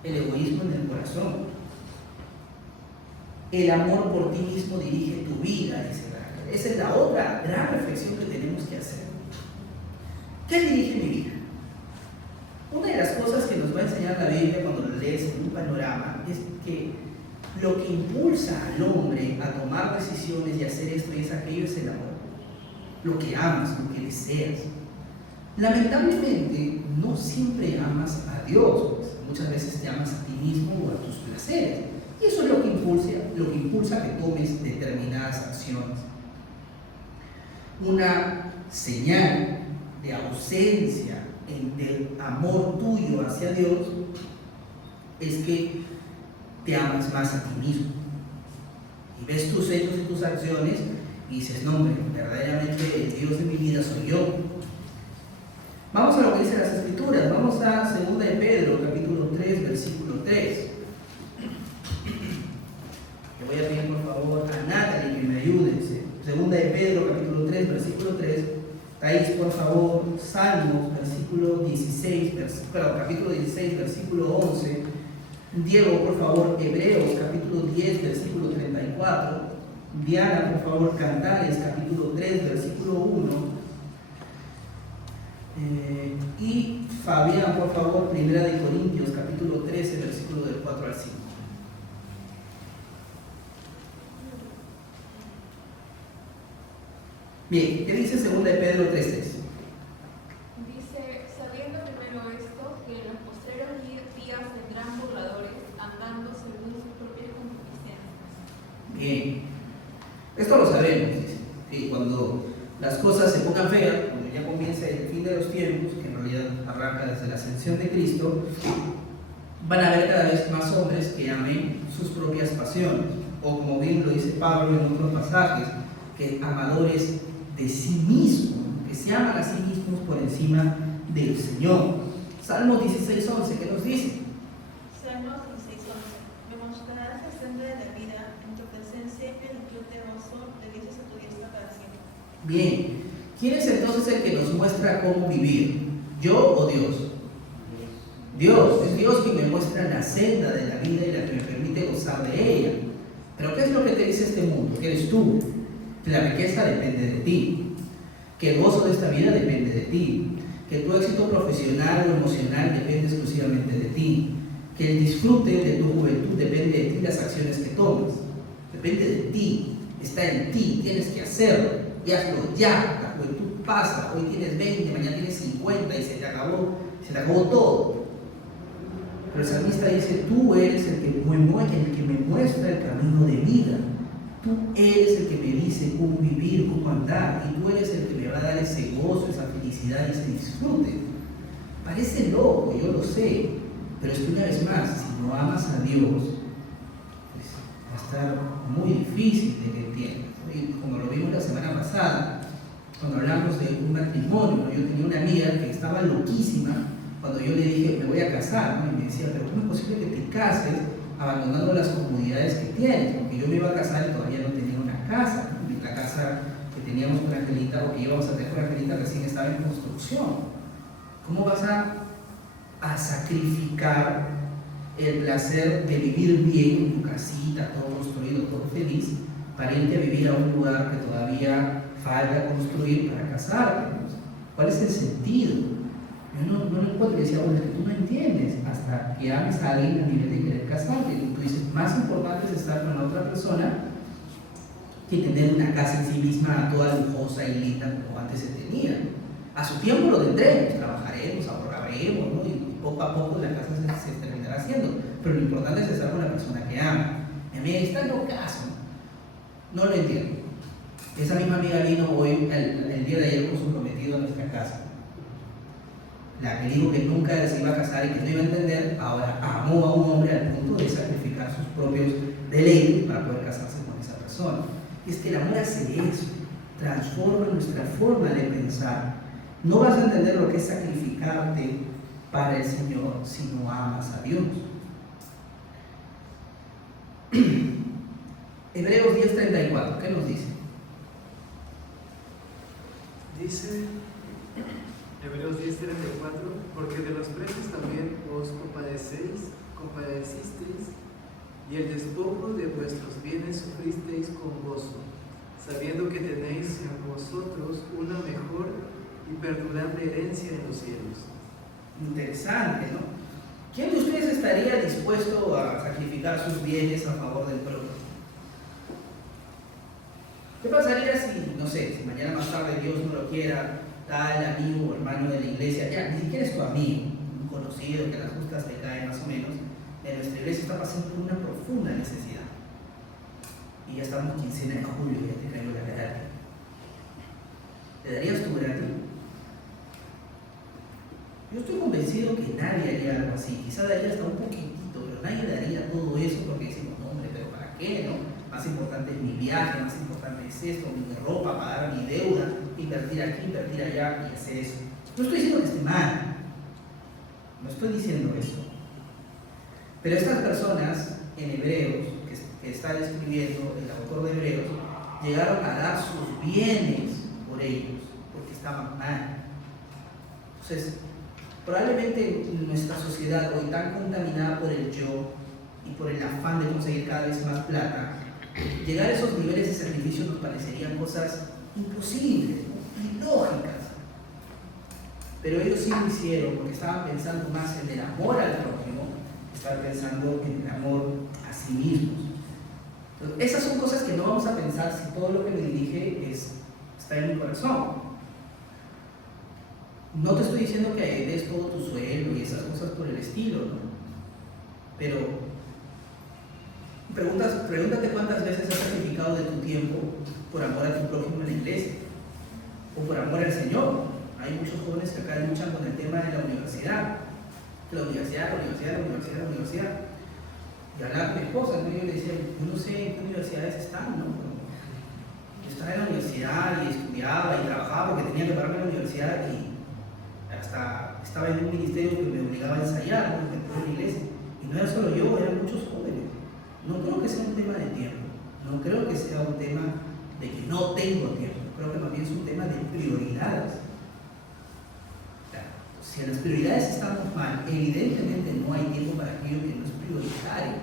el egoísmo en el corazón. El amor por ti mismo dirige tu vida, dice Daniel. Esa es la otra gran reflexión que tenemos que hacer. ¿Qué dirige mi vida? Una de las cosas que nos va a enseñar la Biblia cuando lo lees en un panorama es que lo que impulsa al hombre a tomar decisiones y hacer esto y es aquello es el amor. Lo que amas, lo que deseas. Lamentablemente, no siempre amas a Dios, pues muchas veces te amas a ti mismo o a tus placeres. Y eso es lo que impulsa que tomes determinadas acciones. Una señal de ausencia del amor tuyo hacia Dios es que te amas más a ti mismo. Y ves tus hechos y tus acciones y dices, no, hombre, verdaderamente el Dios de mi vida soy yo. Vamos a lo que dicen las Escrituras. Vamos a 2 de Pedro, capítulo 3, versículo 3. Le voy a pedir por favor a Natalie que me Traéis, por favor, Salmos, capítulo 16, versículo 11. Diego, por favor, Hebreos, capítulo 10, versículo 34. Diana, por favor, Cantares, capítulo 3, versículo 1. Y Fabián, por favor, Primera de Corintios, capítulo 13, versículo del 4 al 5. Bien, ¿qué dice 2 de Pedro 3:3? Dice, sabiendo primero esto, que en los postreros días vendrán burladores, andando según sus propias concupiscencias. Bien, esto lo sabemos, dice, que cuando las cosas se pongan feas, cuando ya comience el fin de los tiempos, que en realidad arranca desde la ascensión de Cristo, van a haber cada vez más hombres que amen sus propias pasiones, o como bien lo dice Pablo en otros pasajes, que amadores de sí mismos, que se aman a sí mismos por encima del Señor. Salmo 16:11, ¿qué nos dice? Salmos 16:11. Me mostrarás la senda de la vida, en tu presencia y plenitud de gozo, delicias a tu diestra para siempre. Bien, ¿quién es entonces el que nos muestra cómo vivir? ¿Yo o Dios? Dios, es Dios quien me muestra la senda de la vida y la que me permite gozar de ella. Pero ¿qué es lo que te dice este mundo? Que eres tú. Que la riqueza depende de ti. Que el gozo de esta vida depende de ti. Que tu éxito profesional o emocional depende exclusivamente de ti. Que el disfrute de tu juventud depende de ti, las acciones que tomas. Depende de ti. Está en ti. Tienes que hacerlo. Y hazlo ya. La juventud pasa. Hoy tienes 20, mañana tienes 50 y se te acabó todo. Pero el salmista dice, tú eres el que me muestra el camino de vida. Tú eres el que me dice cómo vivir, cómo andar. Y tú eres el que me va a dar ese gozo, esa felicidad y ese disfrute. Parece loco, yo lo sé. Pero es que una vez más, si no amas a Dios, pues va a estar muy difícil de que entiendas. Y como lo vimos la semana pasada, cuando hablamos de un matrimonio, ¿no? Yo tenía una amiga que estaba loquísima cuando yo le dije, me voy a casar, ¿no? Y me decía, pero ¿cómo es posible que te cases abandonando las comodidades que tienes? Porque yo me iba a casar y todavía no tenía una casa, ¿no? La casa que teníamos con Angelita, o que íbamos a tener con Angelita, recién estaba en construcción. ¿Cómo vas a sacrificar el placer de vivir bien en tu casita, todo construido, todo feliz, para irte a vivir a un lugar que todavía falta construir para casarte? ¿Cuál es el sentido? Yo no lo encuentro. Y decía, bueno, es que tú no entiendes hasta que ames a alguien a nivel de querer casarte. Y tú dices, más importante es estar con la otra persona que tener una casa en sí misma toda lujosa y linda como antes se tenía. A su tiempo lo tendremos, trabajaremos, ahorraremos, ¿no? Y poco a poco la casa se terminará haciendo. Pero lo importante es estar con la persona que ama. Y a mí está locazo. No lo entiendo. Esa misma amiga vino hoy, el día de ayer, con su prometido a nuestra casa. La que dijo que nunca se iba a casar y que no iba a entender, ahora amó a un hombre al punto de sacrificar sus propios deleites para poder casarse con esa persona. Y es que el amor hace eso, transforma nuestra forma de pensar. No vas a entender lo que es sacrificarte para el Señor si no amas a Dios. Hebreos 10:34, ¿qué nos dice? Dice Hebreos 10:34, porque de los presos también os compadecisteis, y el despojo de vuestros bienes sufristeis con gozo, sabiendo que tenéis en vosotros una mejor y perdurable herencia en los cielos. Interesante, ¿no? ¿Quién de ustedes estaría dispuesto a sacrificar sus bienes a favor del prójimo? ¿Qué pasaría si, no sé, si mañana más tarde Dios no lo quiera, tal amigo o hermano de la iglesia, ya ni siquiera es tu amigo, un conocido que a las justas le cae más o menos, en nuestra iglesia está pasando por una profunda necesidad? Y ya estamos quincena de julio y ya te cayó la gratis. ¿Le darías tu gratis? Yo estoy convencido que nadie haría algo así. Quizá daría hasta un poquitito, pero nadie daría todo eso porque decimos, no, hombre, pero ¿para qué, no? Más importante es mi viaje, más importante es esto, mi ropa, pagar mi deuda, invertir aquí, invertir allá y hacer eso. No estoy diciendo que esté mal, no estoy diciendo eso. Pero estas personas en Hebreos, que está escribiendo el autor de Hebreos, llegaron a dar sus bienes por ellos, porque estaban mal. Entonces, probablemente nuestra sociedad hoy tan contaminada por el yo y por el afán de conseguir cada vez más plata, llegar a esos niveles de sacrificio nos parecerían cosas imposibles, ¿no? Ilógicas. Pero ellos sí lo hicieron porque estaban pensando más en el amor al prójimo, estaban pensando en el amor a sí mismos. Entonces, esas son cosas que no vamos a pensar si todo lo que me dirige está en mi corazón. No te estoy diciendo que des todo tu sueldo y esas cosas por el estilo, ¿no? Pero pregúntate cuántas veces has sacrificado de tu tiempo por amor a tu prójimo en la iglesia o por amor al Señor. Hay muchos jóvenes que acá luchan con el tema de la universidad. La universidad. Y hablaba con mi esposa, ¿no? Y yo le decía, yo no sé en qué universidades están, ¿no? Yo estaba en la universidad y estudiaba y trabajaba porque tenía que pagarme la universidad y hasta estaba en un ministerio que me obligaba a ensayar, ¿no? Dentro de la iglesia. Y no era solo yo, eran muchos jóvenes. No creo que sea un tema de tiempo, no creo que sea un tema de que no tengo tiempo, creo que más bien es un tema de prioridades. Si en las prioridades estamos mal, evidentemente no hay tiempo para aquello que no es prioritario.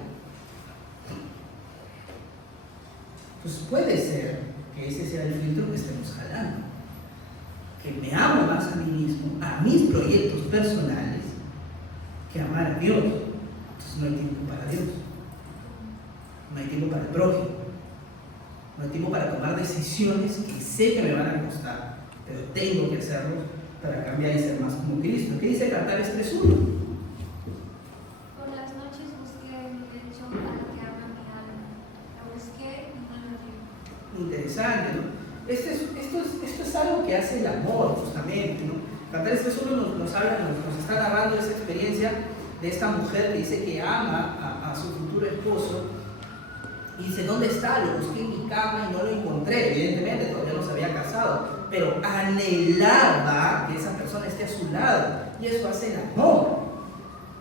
Pues puede ser que ese sea el filtro que estemos jalando. Que me amo más a mí mismo, a mis proyectos personales, que amar a Dios. Entonces no hay tiempo para Dios. No hay tiempo para el prójimo. No hay tiempo para tomar decisiones que sé que me van a costar, pero tengo que hacerlo para cambiar y ser más como Cristo. ¿Qué dice Cantares 3:1? Por las noches busqué mi lecho a la que ama mi alma. La busqué y no la vi. Interesante, ¿no? Esto es algo que hace el amor, justamente, ¿no? Cantares 3:1 nos está narrando esa experiencia de esta mujer que dice que ama a su futuro esposo y dice, ¿dónde está? Lo busqué en mi cama y no lo encontré. Evidentemente todavía no se había casado, pero anhelaba que esa persona esté a su lado, y eso hace el amor.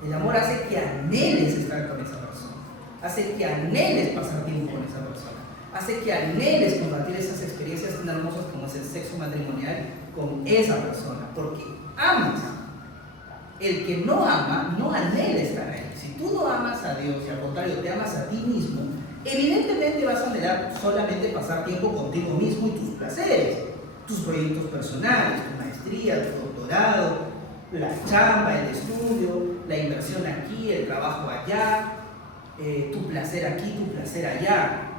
El amor hace que anheles estar con esa persona, hace que anheles pasar tiempo con esa persona, hace que anheles compartir esas experiencias tan hermosas como es el sexo matrimonial con esa persona, porque amas. El que no ama, no anhela estar ahí. Si tú no amas a Dios y al contrario te amas a ti mismo, evidentemente vas a anhelar solamente pasar tiempo contigo mismo y tus placeres, tus proyectos personales, tu maestría, tu doctorado, la chamba, el estudio, la inversión aquí, el trabajo allá, tu placer aquí, tu placer allá.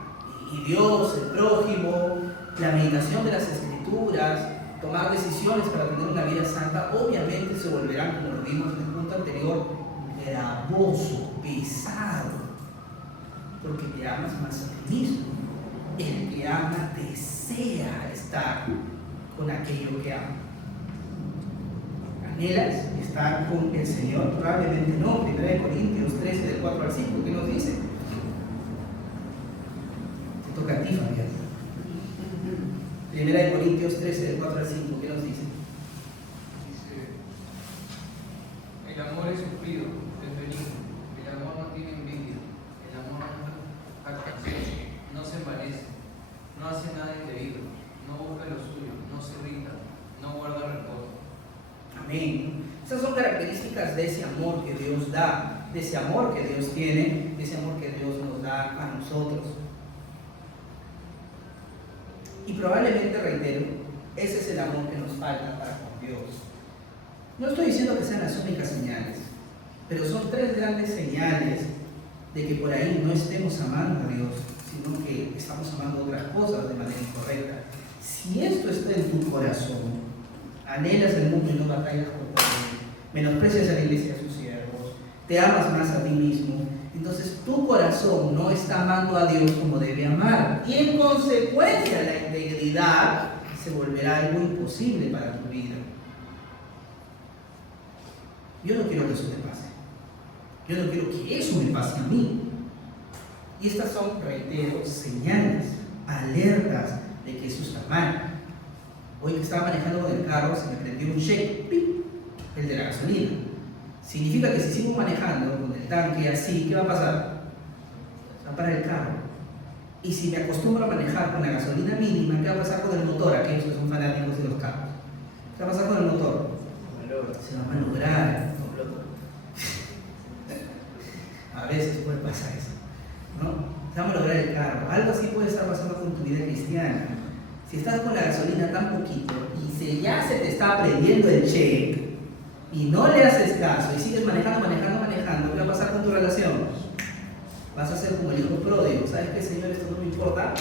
Y Dios, el prójimo, la meditación de las escrituras, tomar decisiones para tener una vida santa, obviamente se volverán, como lo vimos en el punto anterior, gravoso, pesado, porque te amas más a ti mismo. El que ama desea estar con aquello que ama. ¿Anhelas estar con el Señor? Probablemente no. 1 Corintios 13, del 4 al 5, ¿qué nos dice? Te toca a ti, Fabián. 1 Corintios 13, del 4 al 5, ¿qué nos dice? Dice, el amor es sufrido, es benigno, el amor no tiene envidia, el amor no jacta, no se envanece, no hace nada indebido, no busca lo suyo, no se irrita, no guarda rencor. Amén. Esas son características de ese amor que Dios da, de ese amor que Dios tiene, de ese amor que Dios nos da a nosotros. Y probablemente, reitero, ese es el amor que nos falta para con Dios. No estoy diciendo que sean las únicas señales, pero son tres grandes señales de que por ahí no estemos amando a Dios, sino que estamos amando otras cosas de manera incorrecta. Si esto está en tu corazón, anhelas el mundo y no batallas contra él, menosprecias a la iglesia y a sus siervos, te amas más a ti mismo, entonces tu corazón no está amando a Dios como debe amar, y en consecuencia la integridad se volverá algo imposible para tu vida. Yo no quiero que eso te pase. Yo no quiero que eso me pase a mí. Y estas son, reitero, señales, alertas de que eso está mal. Hoy que estaba manejando con el carro se me prendió un shake, ¡pip!, el de la gasolina. Significa que si sigo manejando con el tanque así, ¿qué va a pasar? Va a parar el carro. Y si me acostumbro a manejar con la gasolina mínima, ¿qué va a pasar con el motor? Aquellos que son fanáticos de los carros. ¿Qué va a pasar con el motor? Se va a malograr. A veces puede pasar eso, ¿no? Se va a malograr el carro. Algo así puede estar pasando con tu vida cristiana. Si estás con la gasolina tan poquito y ya se te está prendiendo el check y no le haces caso y sigues manejando, ¿qué va a pasar con tu relación? Vas a ser como el hijo pródigo. ¿Sabes qué, Señor? Esto no me importa.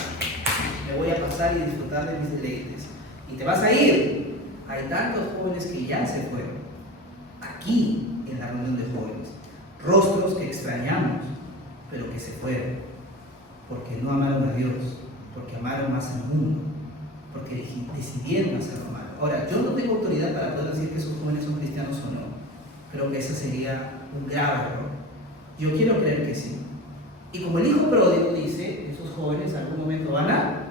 Me voy a pasar y disfrutar de mis deleites. Y te vas a ir. Hay tantos jóvenes que ya se fueron. Aquí, en la reunión de jóvenes. Rostros que extrañamos, pero que se fueron. Porque no amaron a Dios. Porque amaron más al mundo. Porque decidieron hacerlo mal. Ahora, yo no tengo autoridad para poder decir que esos jóvenes son cristianos o no. Creo que ese sería un grave error. Yo quiero creer que sí. Y como el hijo pródigo dice, esos jóvenes en algún momento van a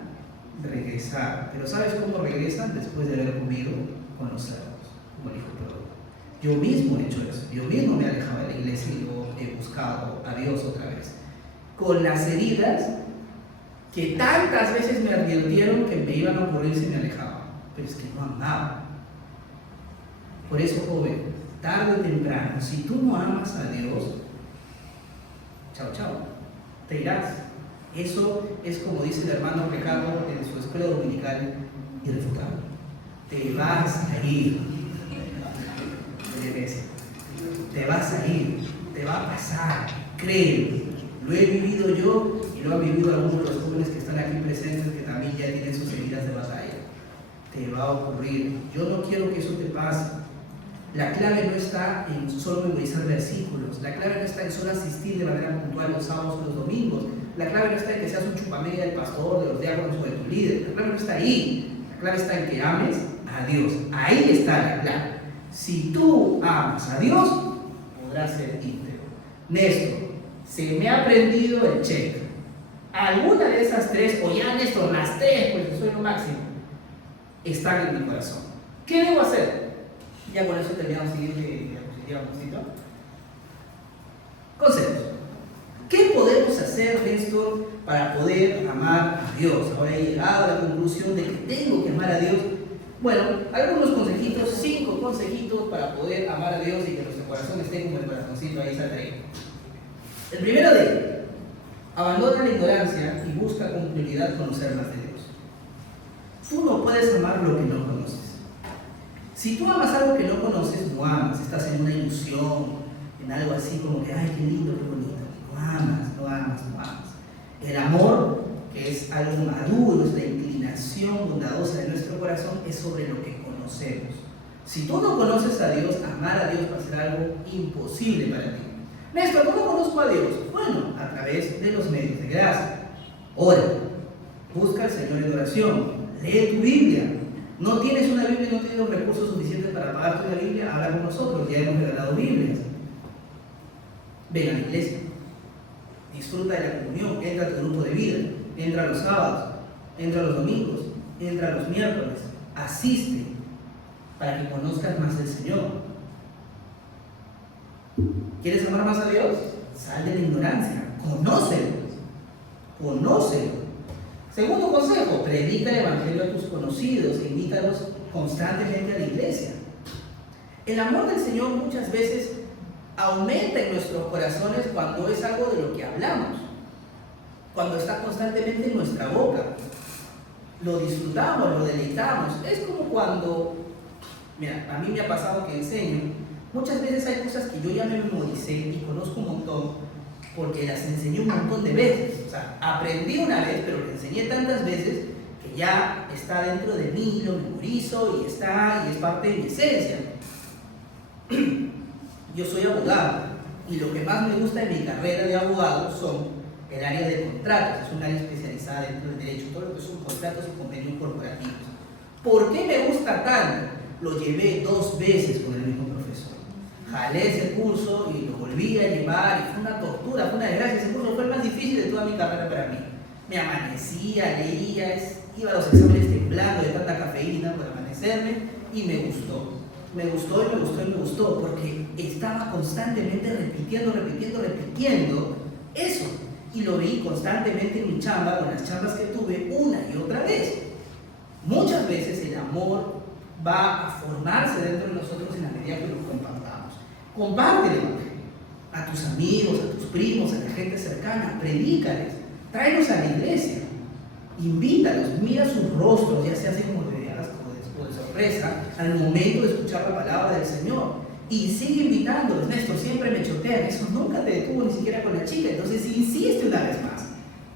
regresar. Pero ¿sabes cómo regresan? Después de haber comido con los cerdos, como el hijo pródigo. Yo mismo he hecho eso. Yo mismo me he alejado de la iglesia y yo he buscado a Dios otra vez. Con las heridas que tantas veces me advirtieron que me iban a ocurrir si me alejaba. Pero es que no amaba. Por eso, joven, tarde o temprano, si tú no amas a Dios, chao, chao. Te irás. Eso es como dice el hermano Ricardo en su escuela dominical irrefutable. Te vas a ir de la iglesia. Te vas a ir. Te va a pasar. Créeme. Lo he vivido yo y lo han vivido algunos de los jóvenes que están aquí presentes que también ya tienen sus heridas de batalla. Te va a ocurrir. Yo no quiero que eso te pase. La clave no está en solo memorizar versículos, la clave no está en solo asistir de manera puntual los sábados o los domingos, la clave no está en que seas un chupamedia del pastor, de los diáconos o de tu líder, la clave no está ahí, la clave está en que ames a Dios, ahí está la clave. Si tú amas a Dios, podrás ser íntegro. Néstor, se me ha prendido el check. Alguna de esas tres, o ya Néstor, las tres, pues soy lo máximo, están en mi corazón. ¿Qué debo hacer? Ya con eso terminamos siguiente diapositiva. Consejos. ¿Qué podemos hacer, Néstor, para poder amar a Dios? Ahora he llegado a la conclusión de que tengo que amar a Dios. Bueno, algunos consejitos, 5 consejitos para poder amar a Dios y que nuestro corazón esté como el corazoncito ahí saldrá. El primero de ellos, abandona la ignorancia y busca con prioridad conocer más de Dios. Tú no puedes amar lo que no conoces. Si tú amas algo que no conoces, no amas, estás en una ilusión, en algo así como que, ay, qué lindo, qué bonito. No amas. El amor, que es algo maduro, es la inclinación bondadosa de nuestro corazón, es sobre lo que conocemos. Si tú no conoces a Dios, amar a Dios va a ser algo imposible para ti. Néstor, ¿cómo conozco a Dios? Bueno, a través de los medios de gracia. Ora, busca al Señor en oración, lee tu Biblia. No tienes una Biblia y no tienes los recursos suficientes para pagarte una Biblia, habla con nosotros, ya hemos regalado Biblias. Ven a la iglesia, disfruta de la comunión, entra a tu grupo de vida, entra los sábados, entra los domingos, entra los miércoles, asiste para que conozcas más del Señor. ¿Quieres amar más a Dios? Sal de la ignorancia, conócelo. Segundo consejo, predica el evangelio a tus conocidos e invítalos constantemente a la iglesia. El amor del Señor muchas veces aumenta en nuestros corazones cuando es algo de lo que hablamos, cuando está constantemente en nuestra boca. Lo disfrutamos, lo deleitamos. Es como cuando, mira, a mí me ha pasado que enseño, muchas veces hay cosas que yo ya me memoricé y conozco un montón, porque las enseñé un montón de veces. O sea, aprendí una vez, pero lo enseñé tantas veces que ya está dentro de mí, lo memorizo y es parte de mi esencia. Yo soy abogado y lo que más me gusta de mi carrera de abogado son el área de contratos. Es un área especializada dentro del derecho, todo lo que son contratos y convenios corporativos. ¿Por qué me gusta tanto? Lo llevé 2 veces con el mismo profesor. Jalé ese curso y lo volví a llevar y fue una tortura, fue una desgracia. Ese curso fue el más difícil de toda mi carrera para mí. Me amanecía, leía, iba a los exámenes temblando de tanta cafeína por amanecerme y me gustó. Me gustó porque estaba constantemente repitiendo eso. Y lo veí constantemente en mi chamba, con las chambas que tuve una y otra vez. Muchas veces el amor va a formarse dentro de nosotros en la medida que lo compartamos. Comparte el Evangelio a tus amigos, a tus primos, a la gente cercana, predícales, tráelos a la iglesia, invítalos, mira sus rostros, ya sea así como de asco o de sorpresa, al momento de escuchar la palabra del Señor. Y sigue invitándolos. Néstor, siempre me chotean, eso nunca te detuvo ni siquiera con la chica, entonces insiste una vez más.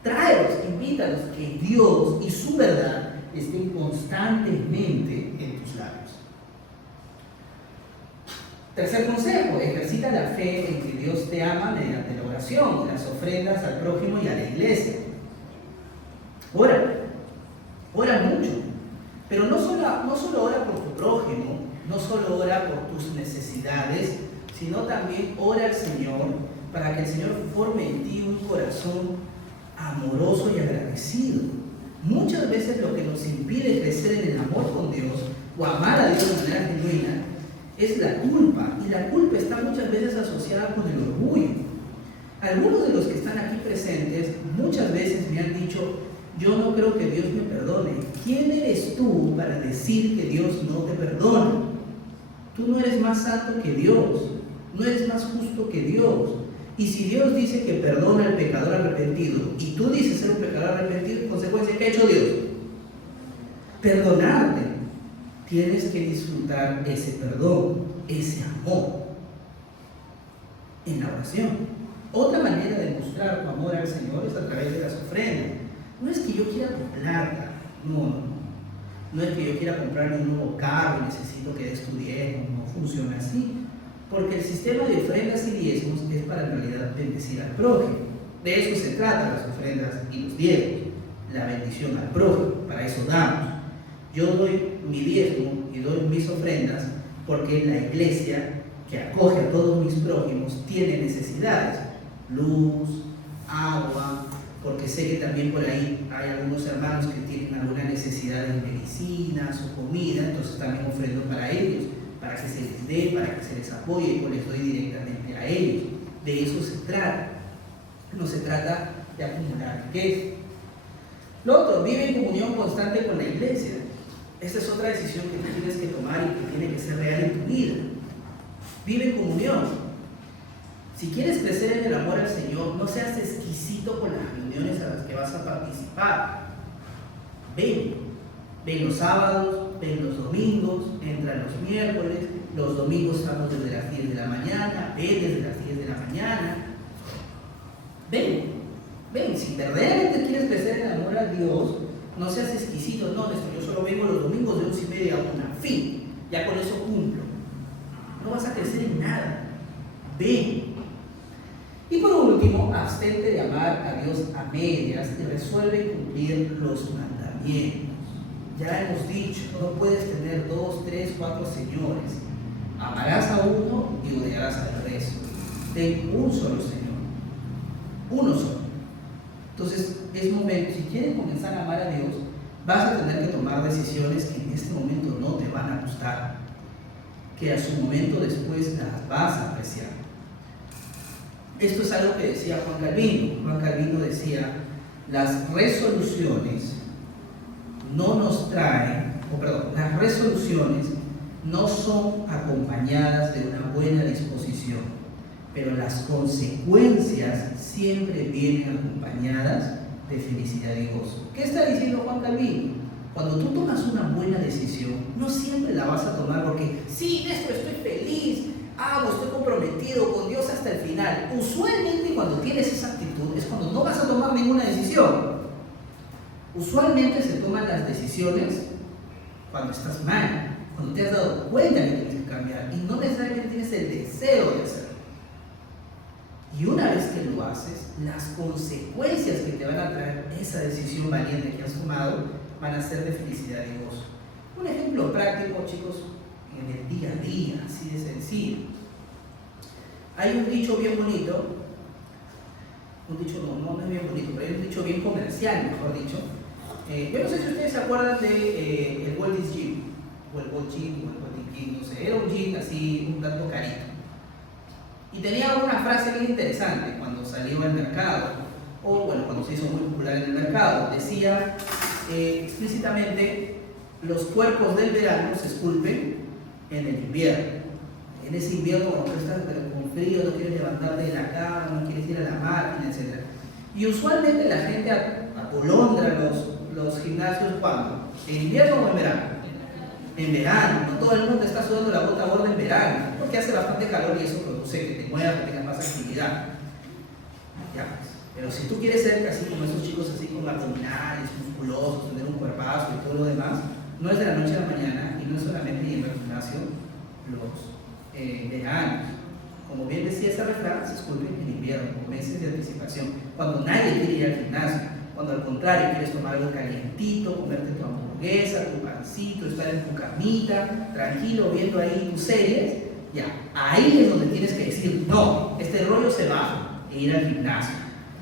Tráelos, invítalos, que Dios y su verdad estén constantemente en tus labios. Tercer consejo, ejercita la fe en que Dios te ama mediante la oración, las ofrendas al prójimo y a la iglesia. Ora mucho, pero no solo ora por tu prójimo, no solo ora por tus necesidades, sino también ora al Señor para que el Señor forme en ti un corazón amoroso y agradecido. Muchas veces lo que nos impide crecer en el amor con Dios o amar a Dios de manera genuina es la culpa, y la culpa está muchas veces asociada con el orgullo. Algunos de los que están aquí presentes muchas veces me han dicho: yo no creo que Dios me perdone. ¿Quién eres tú para decir que Dios no te perdona? Tú no eres más santo que Dios, no eres más justo que Dios. Y si Dios dice que perdona al pecador arrepentido y tú dices ser un pecador arrepentido, en consecuencia, ¿qué ha hecho Dios? Perdonarte. Tienes que disfrutar ese perdón, ese amor en la oración. Otra manera de mostrar tu amor al Señor es a través de las ofrendas. No es que yo quiera tu plata, no es que yo quiera comprarme un nuevo carro y necesito que des tu diezmo, no funciona así. Porque el sistema de ofrendas y diezmos es para en realidad bendecir al prójimo. De eso se trata las ofrendas y los diezmos, la bendición al prójimo, para eso damos. Yo doy mi diezmo y doy mis ofrendas porque la iglesia que acoge a todos mis prójimos tiene necesidades, luz, agua, porque sé que también por ahí hay algunos hermanos que tienen alguna necesidad de medicinas o comida, entonces también ofrendo para ellos, para que se les dé, para que se les apoye, o les doy directamente a ellos. De eso se trata. No se trata de acumular riqueza. Lo otro, vive en comunión constante con la iglesia. Esta es otra decisión que tú tienes que tomar y que tiene que ser real en tu vida. Vive en comunión. Si quieres crecer en el amor al Señor, no seas exquisito con las reuniones a las que vas a participar. Ven los sábados, ven los domingos, entra los miércoles, los domingos estamos desde las 10 de la mañana, ven desde las 10 de la mañana. Ven, si verdaderamente quieres crecer en el amor a Dios, no seas exquisito, no, yo solo vengo los domingos de 11:30 a 1, fin, ya con eso cumplo. No vas a crecer en nada. Ven. Y por último, abstente de amar a Dios a medias y resuelve cumplir los mandamientos. Ya hemos dicho, no puedes tener 2, 3, 4 señores. Amarás a uno y odiarás al resto. Ten un solo Señor. Uno solo. Entonces, es momento, si quieres comenzar a amar a Dios, vas a tener que tomar decisiones que en este momento no te van a gustar, que a su momento después las vas a apreciar. Esto es algo que decía Juan Calvino. Juan Calvino decía: las resoluciones las resoluciones no son acompañadas de una buena disposición, pero las consecuencias siempre vienen acompañadas de felicidad y gozo. ¿Qué está diciendo Juan Calvino? Cuando tú tomas una buena decisión, no siempre la vas a tomar porque, sí, Néstor, estoy feliz, estoy comprometido con Dios hasta el final. Usualmente cuando tienes esa actitud es cuando no vas a tomar ninguna decisión. Usualmente se toman las decisiones cuando estás mal, cuando te has dado cuenta que tienes que cambiar y no necesariamente tienes el deseo de hacerlo. Y una vez que lo haces, las consecuencias que te van a traer esa decisión valiente que has tomado van a ser de felicidad y gozo. Un ejemplo práctico, chicos, en el día a día, así de sencillo. Hay un dicho bien bonito, no es bien bonito, pero hay un dicho bien comercial, mejor dicho. Yo no sé si ustedes se acuerdan de el Gold's Gym, o el Gold Gym, o el Gold Gym, no sé, era un gym así, un tanto carito. Y tenía una frase bien interesante cuando salió al mercado, o bueno, cuando se hizo muy popular en el mercado. Decía explícitamente los cuerpos del verano se esculpen en el invierno. En ese invierno, cuando tú estás con frío, no quieres levantarte de la cama, no quieres ir a la máquina, etc. Y usualmente la gente atolondra los gimnasios ¿cuándo? ¿En invierno o en verano? En verano. No todo el mundo está sudando la gota gorda en verano, porque hace bastante calor y eso produce que te muevas, que tengas más actividad. Ya, pues. Pero si tú quieres ser así como esos chicos así con abdominales, musculosos, tener un cuerpazo y todo lo demás, no es de la noche a la mañana y no es solamente yendo al gimnasio los veranos. Como bien decía ese refrán, se esculpen en invierno, con meses de anticipación, cuando nadie quiere ir al gimnasio, cuando al contrario quieres tomar algo calientito, comerte tu hamburguesa, tu pancito, estar en tu camita, tranquilo, viendo ahí tus series, ya, ahí es donde tienes que decir, no, este rollo se va e ir al gimnasio.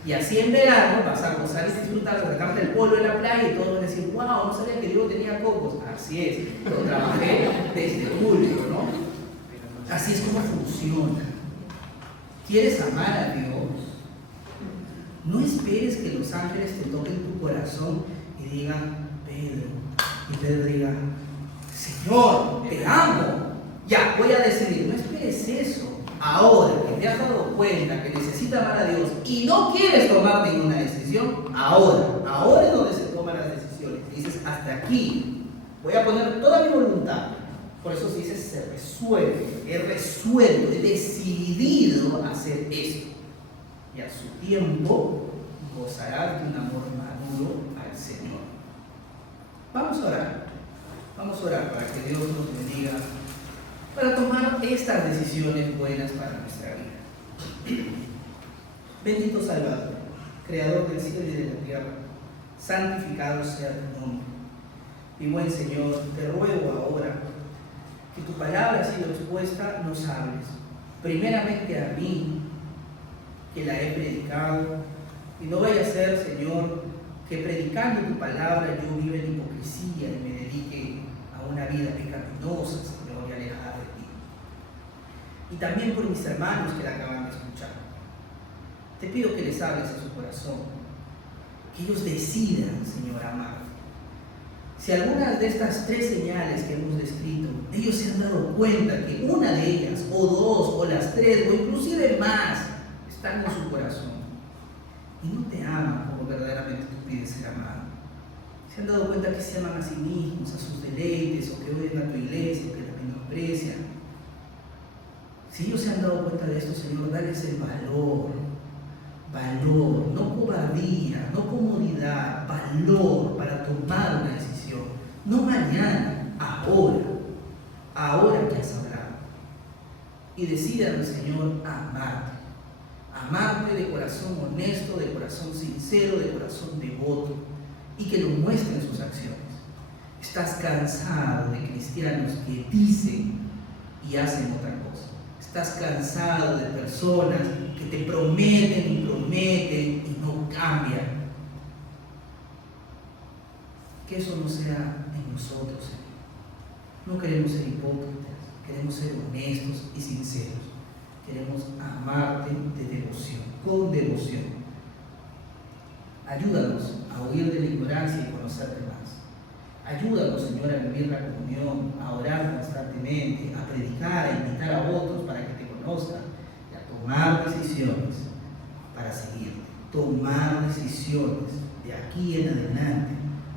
Y así en verano vas a gozar y disfrutar, sacarte el polvo en la playa y todos van a decir, wow, no sabía que Diego tenía cocos. Así es, lo trabajé desde julio, ¿no? Así es como funciona. ¿Quieres amar a Dios? No esperes que los ángeles te toquen tu corazón y digan, Pedro, y Pedro diga, Señor, te amo. Ya, voy a decidir. No esperes eso. Ahora que te has dado cuenta que necesitas amar a Dios y no quieres tomar ninguna decisión, ahora es donde se toman las decisiones. Dices, hasta aquí, voy a poner toda mi voluntad. Por eso se dice, se resuelve, he resuelto, he decidido hacer esto. Y a su tiempo gozarás de un amor maduro al Señor. Vamos a orar para que Dios nos bendiga, para tomar estas decisiones buenas para nuestra vida. Bendito Salvador, Creador del cielo y de la tierra, santificado sea tu nombre. Mi buen Señor, te ruego ahora que tu palabra ha sido expuesta, nos hables. Primeramente a mí, que la he predicado, y no vaya a ser, Señor, que predicando tu palabra yo viva en hipocresía y me dedique a una vida pecaminosa, Señor, y alejada de ti. Y también por mis hermanos que la acaban de escuchar. Te pido que les hables a su corazón, que ellos decidan, Señor, amar. Si algunas de estas tres señales que hemos descrito, ellos se han dado cuenta que una de ellas, o dos, o las tres, o inclusive más, están en su corazón y no te aman como verdaderamente tú pides ser amado. Se han dado cuenta que se aman a sí mismos, a sus deleites, o que odian a tu iglesia, o que la menosprecian. Si ellos se han dado cuenta de esto, Señor, dales el valor, no cobardía, no comodidad, valor para tomar una decisión. No mañana, ahora que has hablado. Y decidan, Señor, amarte de corazón honesto, de corazón sincero, de corazón devoto, y que lo muestren en sus acciones. Estás cansado de cristianos que dicen y hacen otra cosa. Estás cansado de personas que te prometen y no cambian. Que eso no sea en nosotros, Señor. No queremos ser hipócritas, queremos ser honestos y sinceros. Queremos amarte de devoción, con devoción. Ayúdanos a huir de la ignorancia y conocerte más. Ayúdanos, Señor, a vivir la comunión, a orar constantemente, a predicar, a invitar a otros para que te conozcan y a tomar decisiones para seguirte. Tomar decisiones de aquí en adelante,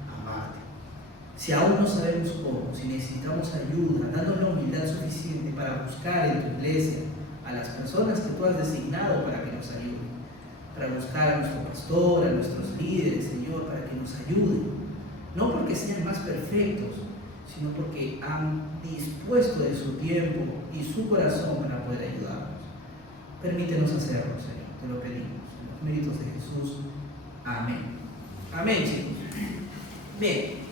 amarte. Si aún no sabemos cómo, si necesitamos ayuda, dándonos la humildad suficiente para buscar en tu iglesia a las personas que tú has designado para que nos ayuden, para buscar a nuestro pastor, a nuestros líderes, Señor, para que nos ayuden, no porque sean más perfectos, sino porque han dispuesto de su tiempo y su corazón para poder ayudarnos. Permítenos hacerlo, Señor, te lo pedimos, en los méritos de Jesús. Amén. Amén, chicos. Bien.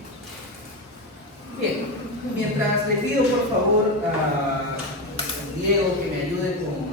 Mientras le pido por favor a Diego que me ayude con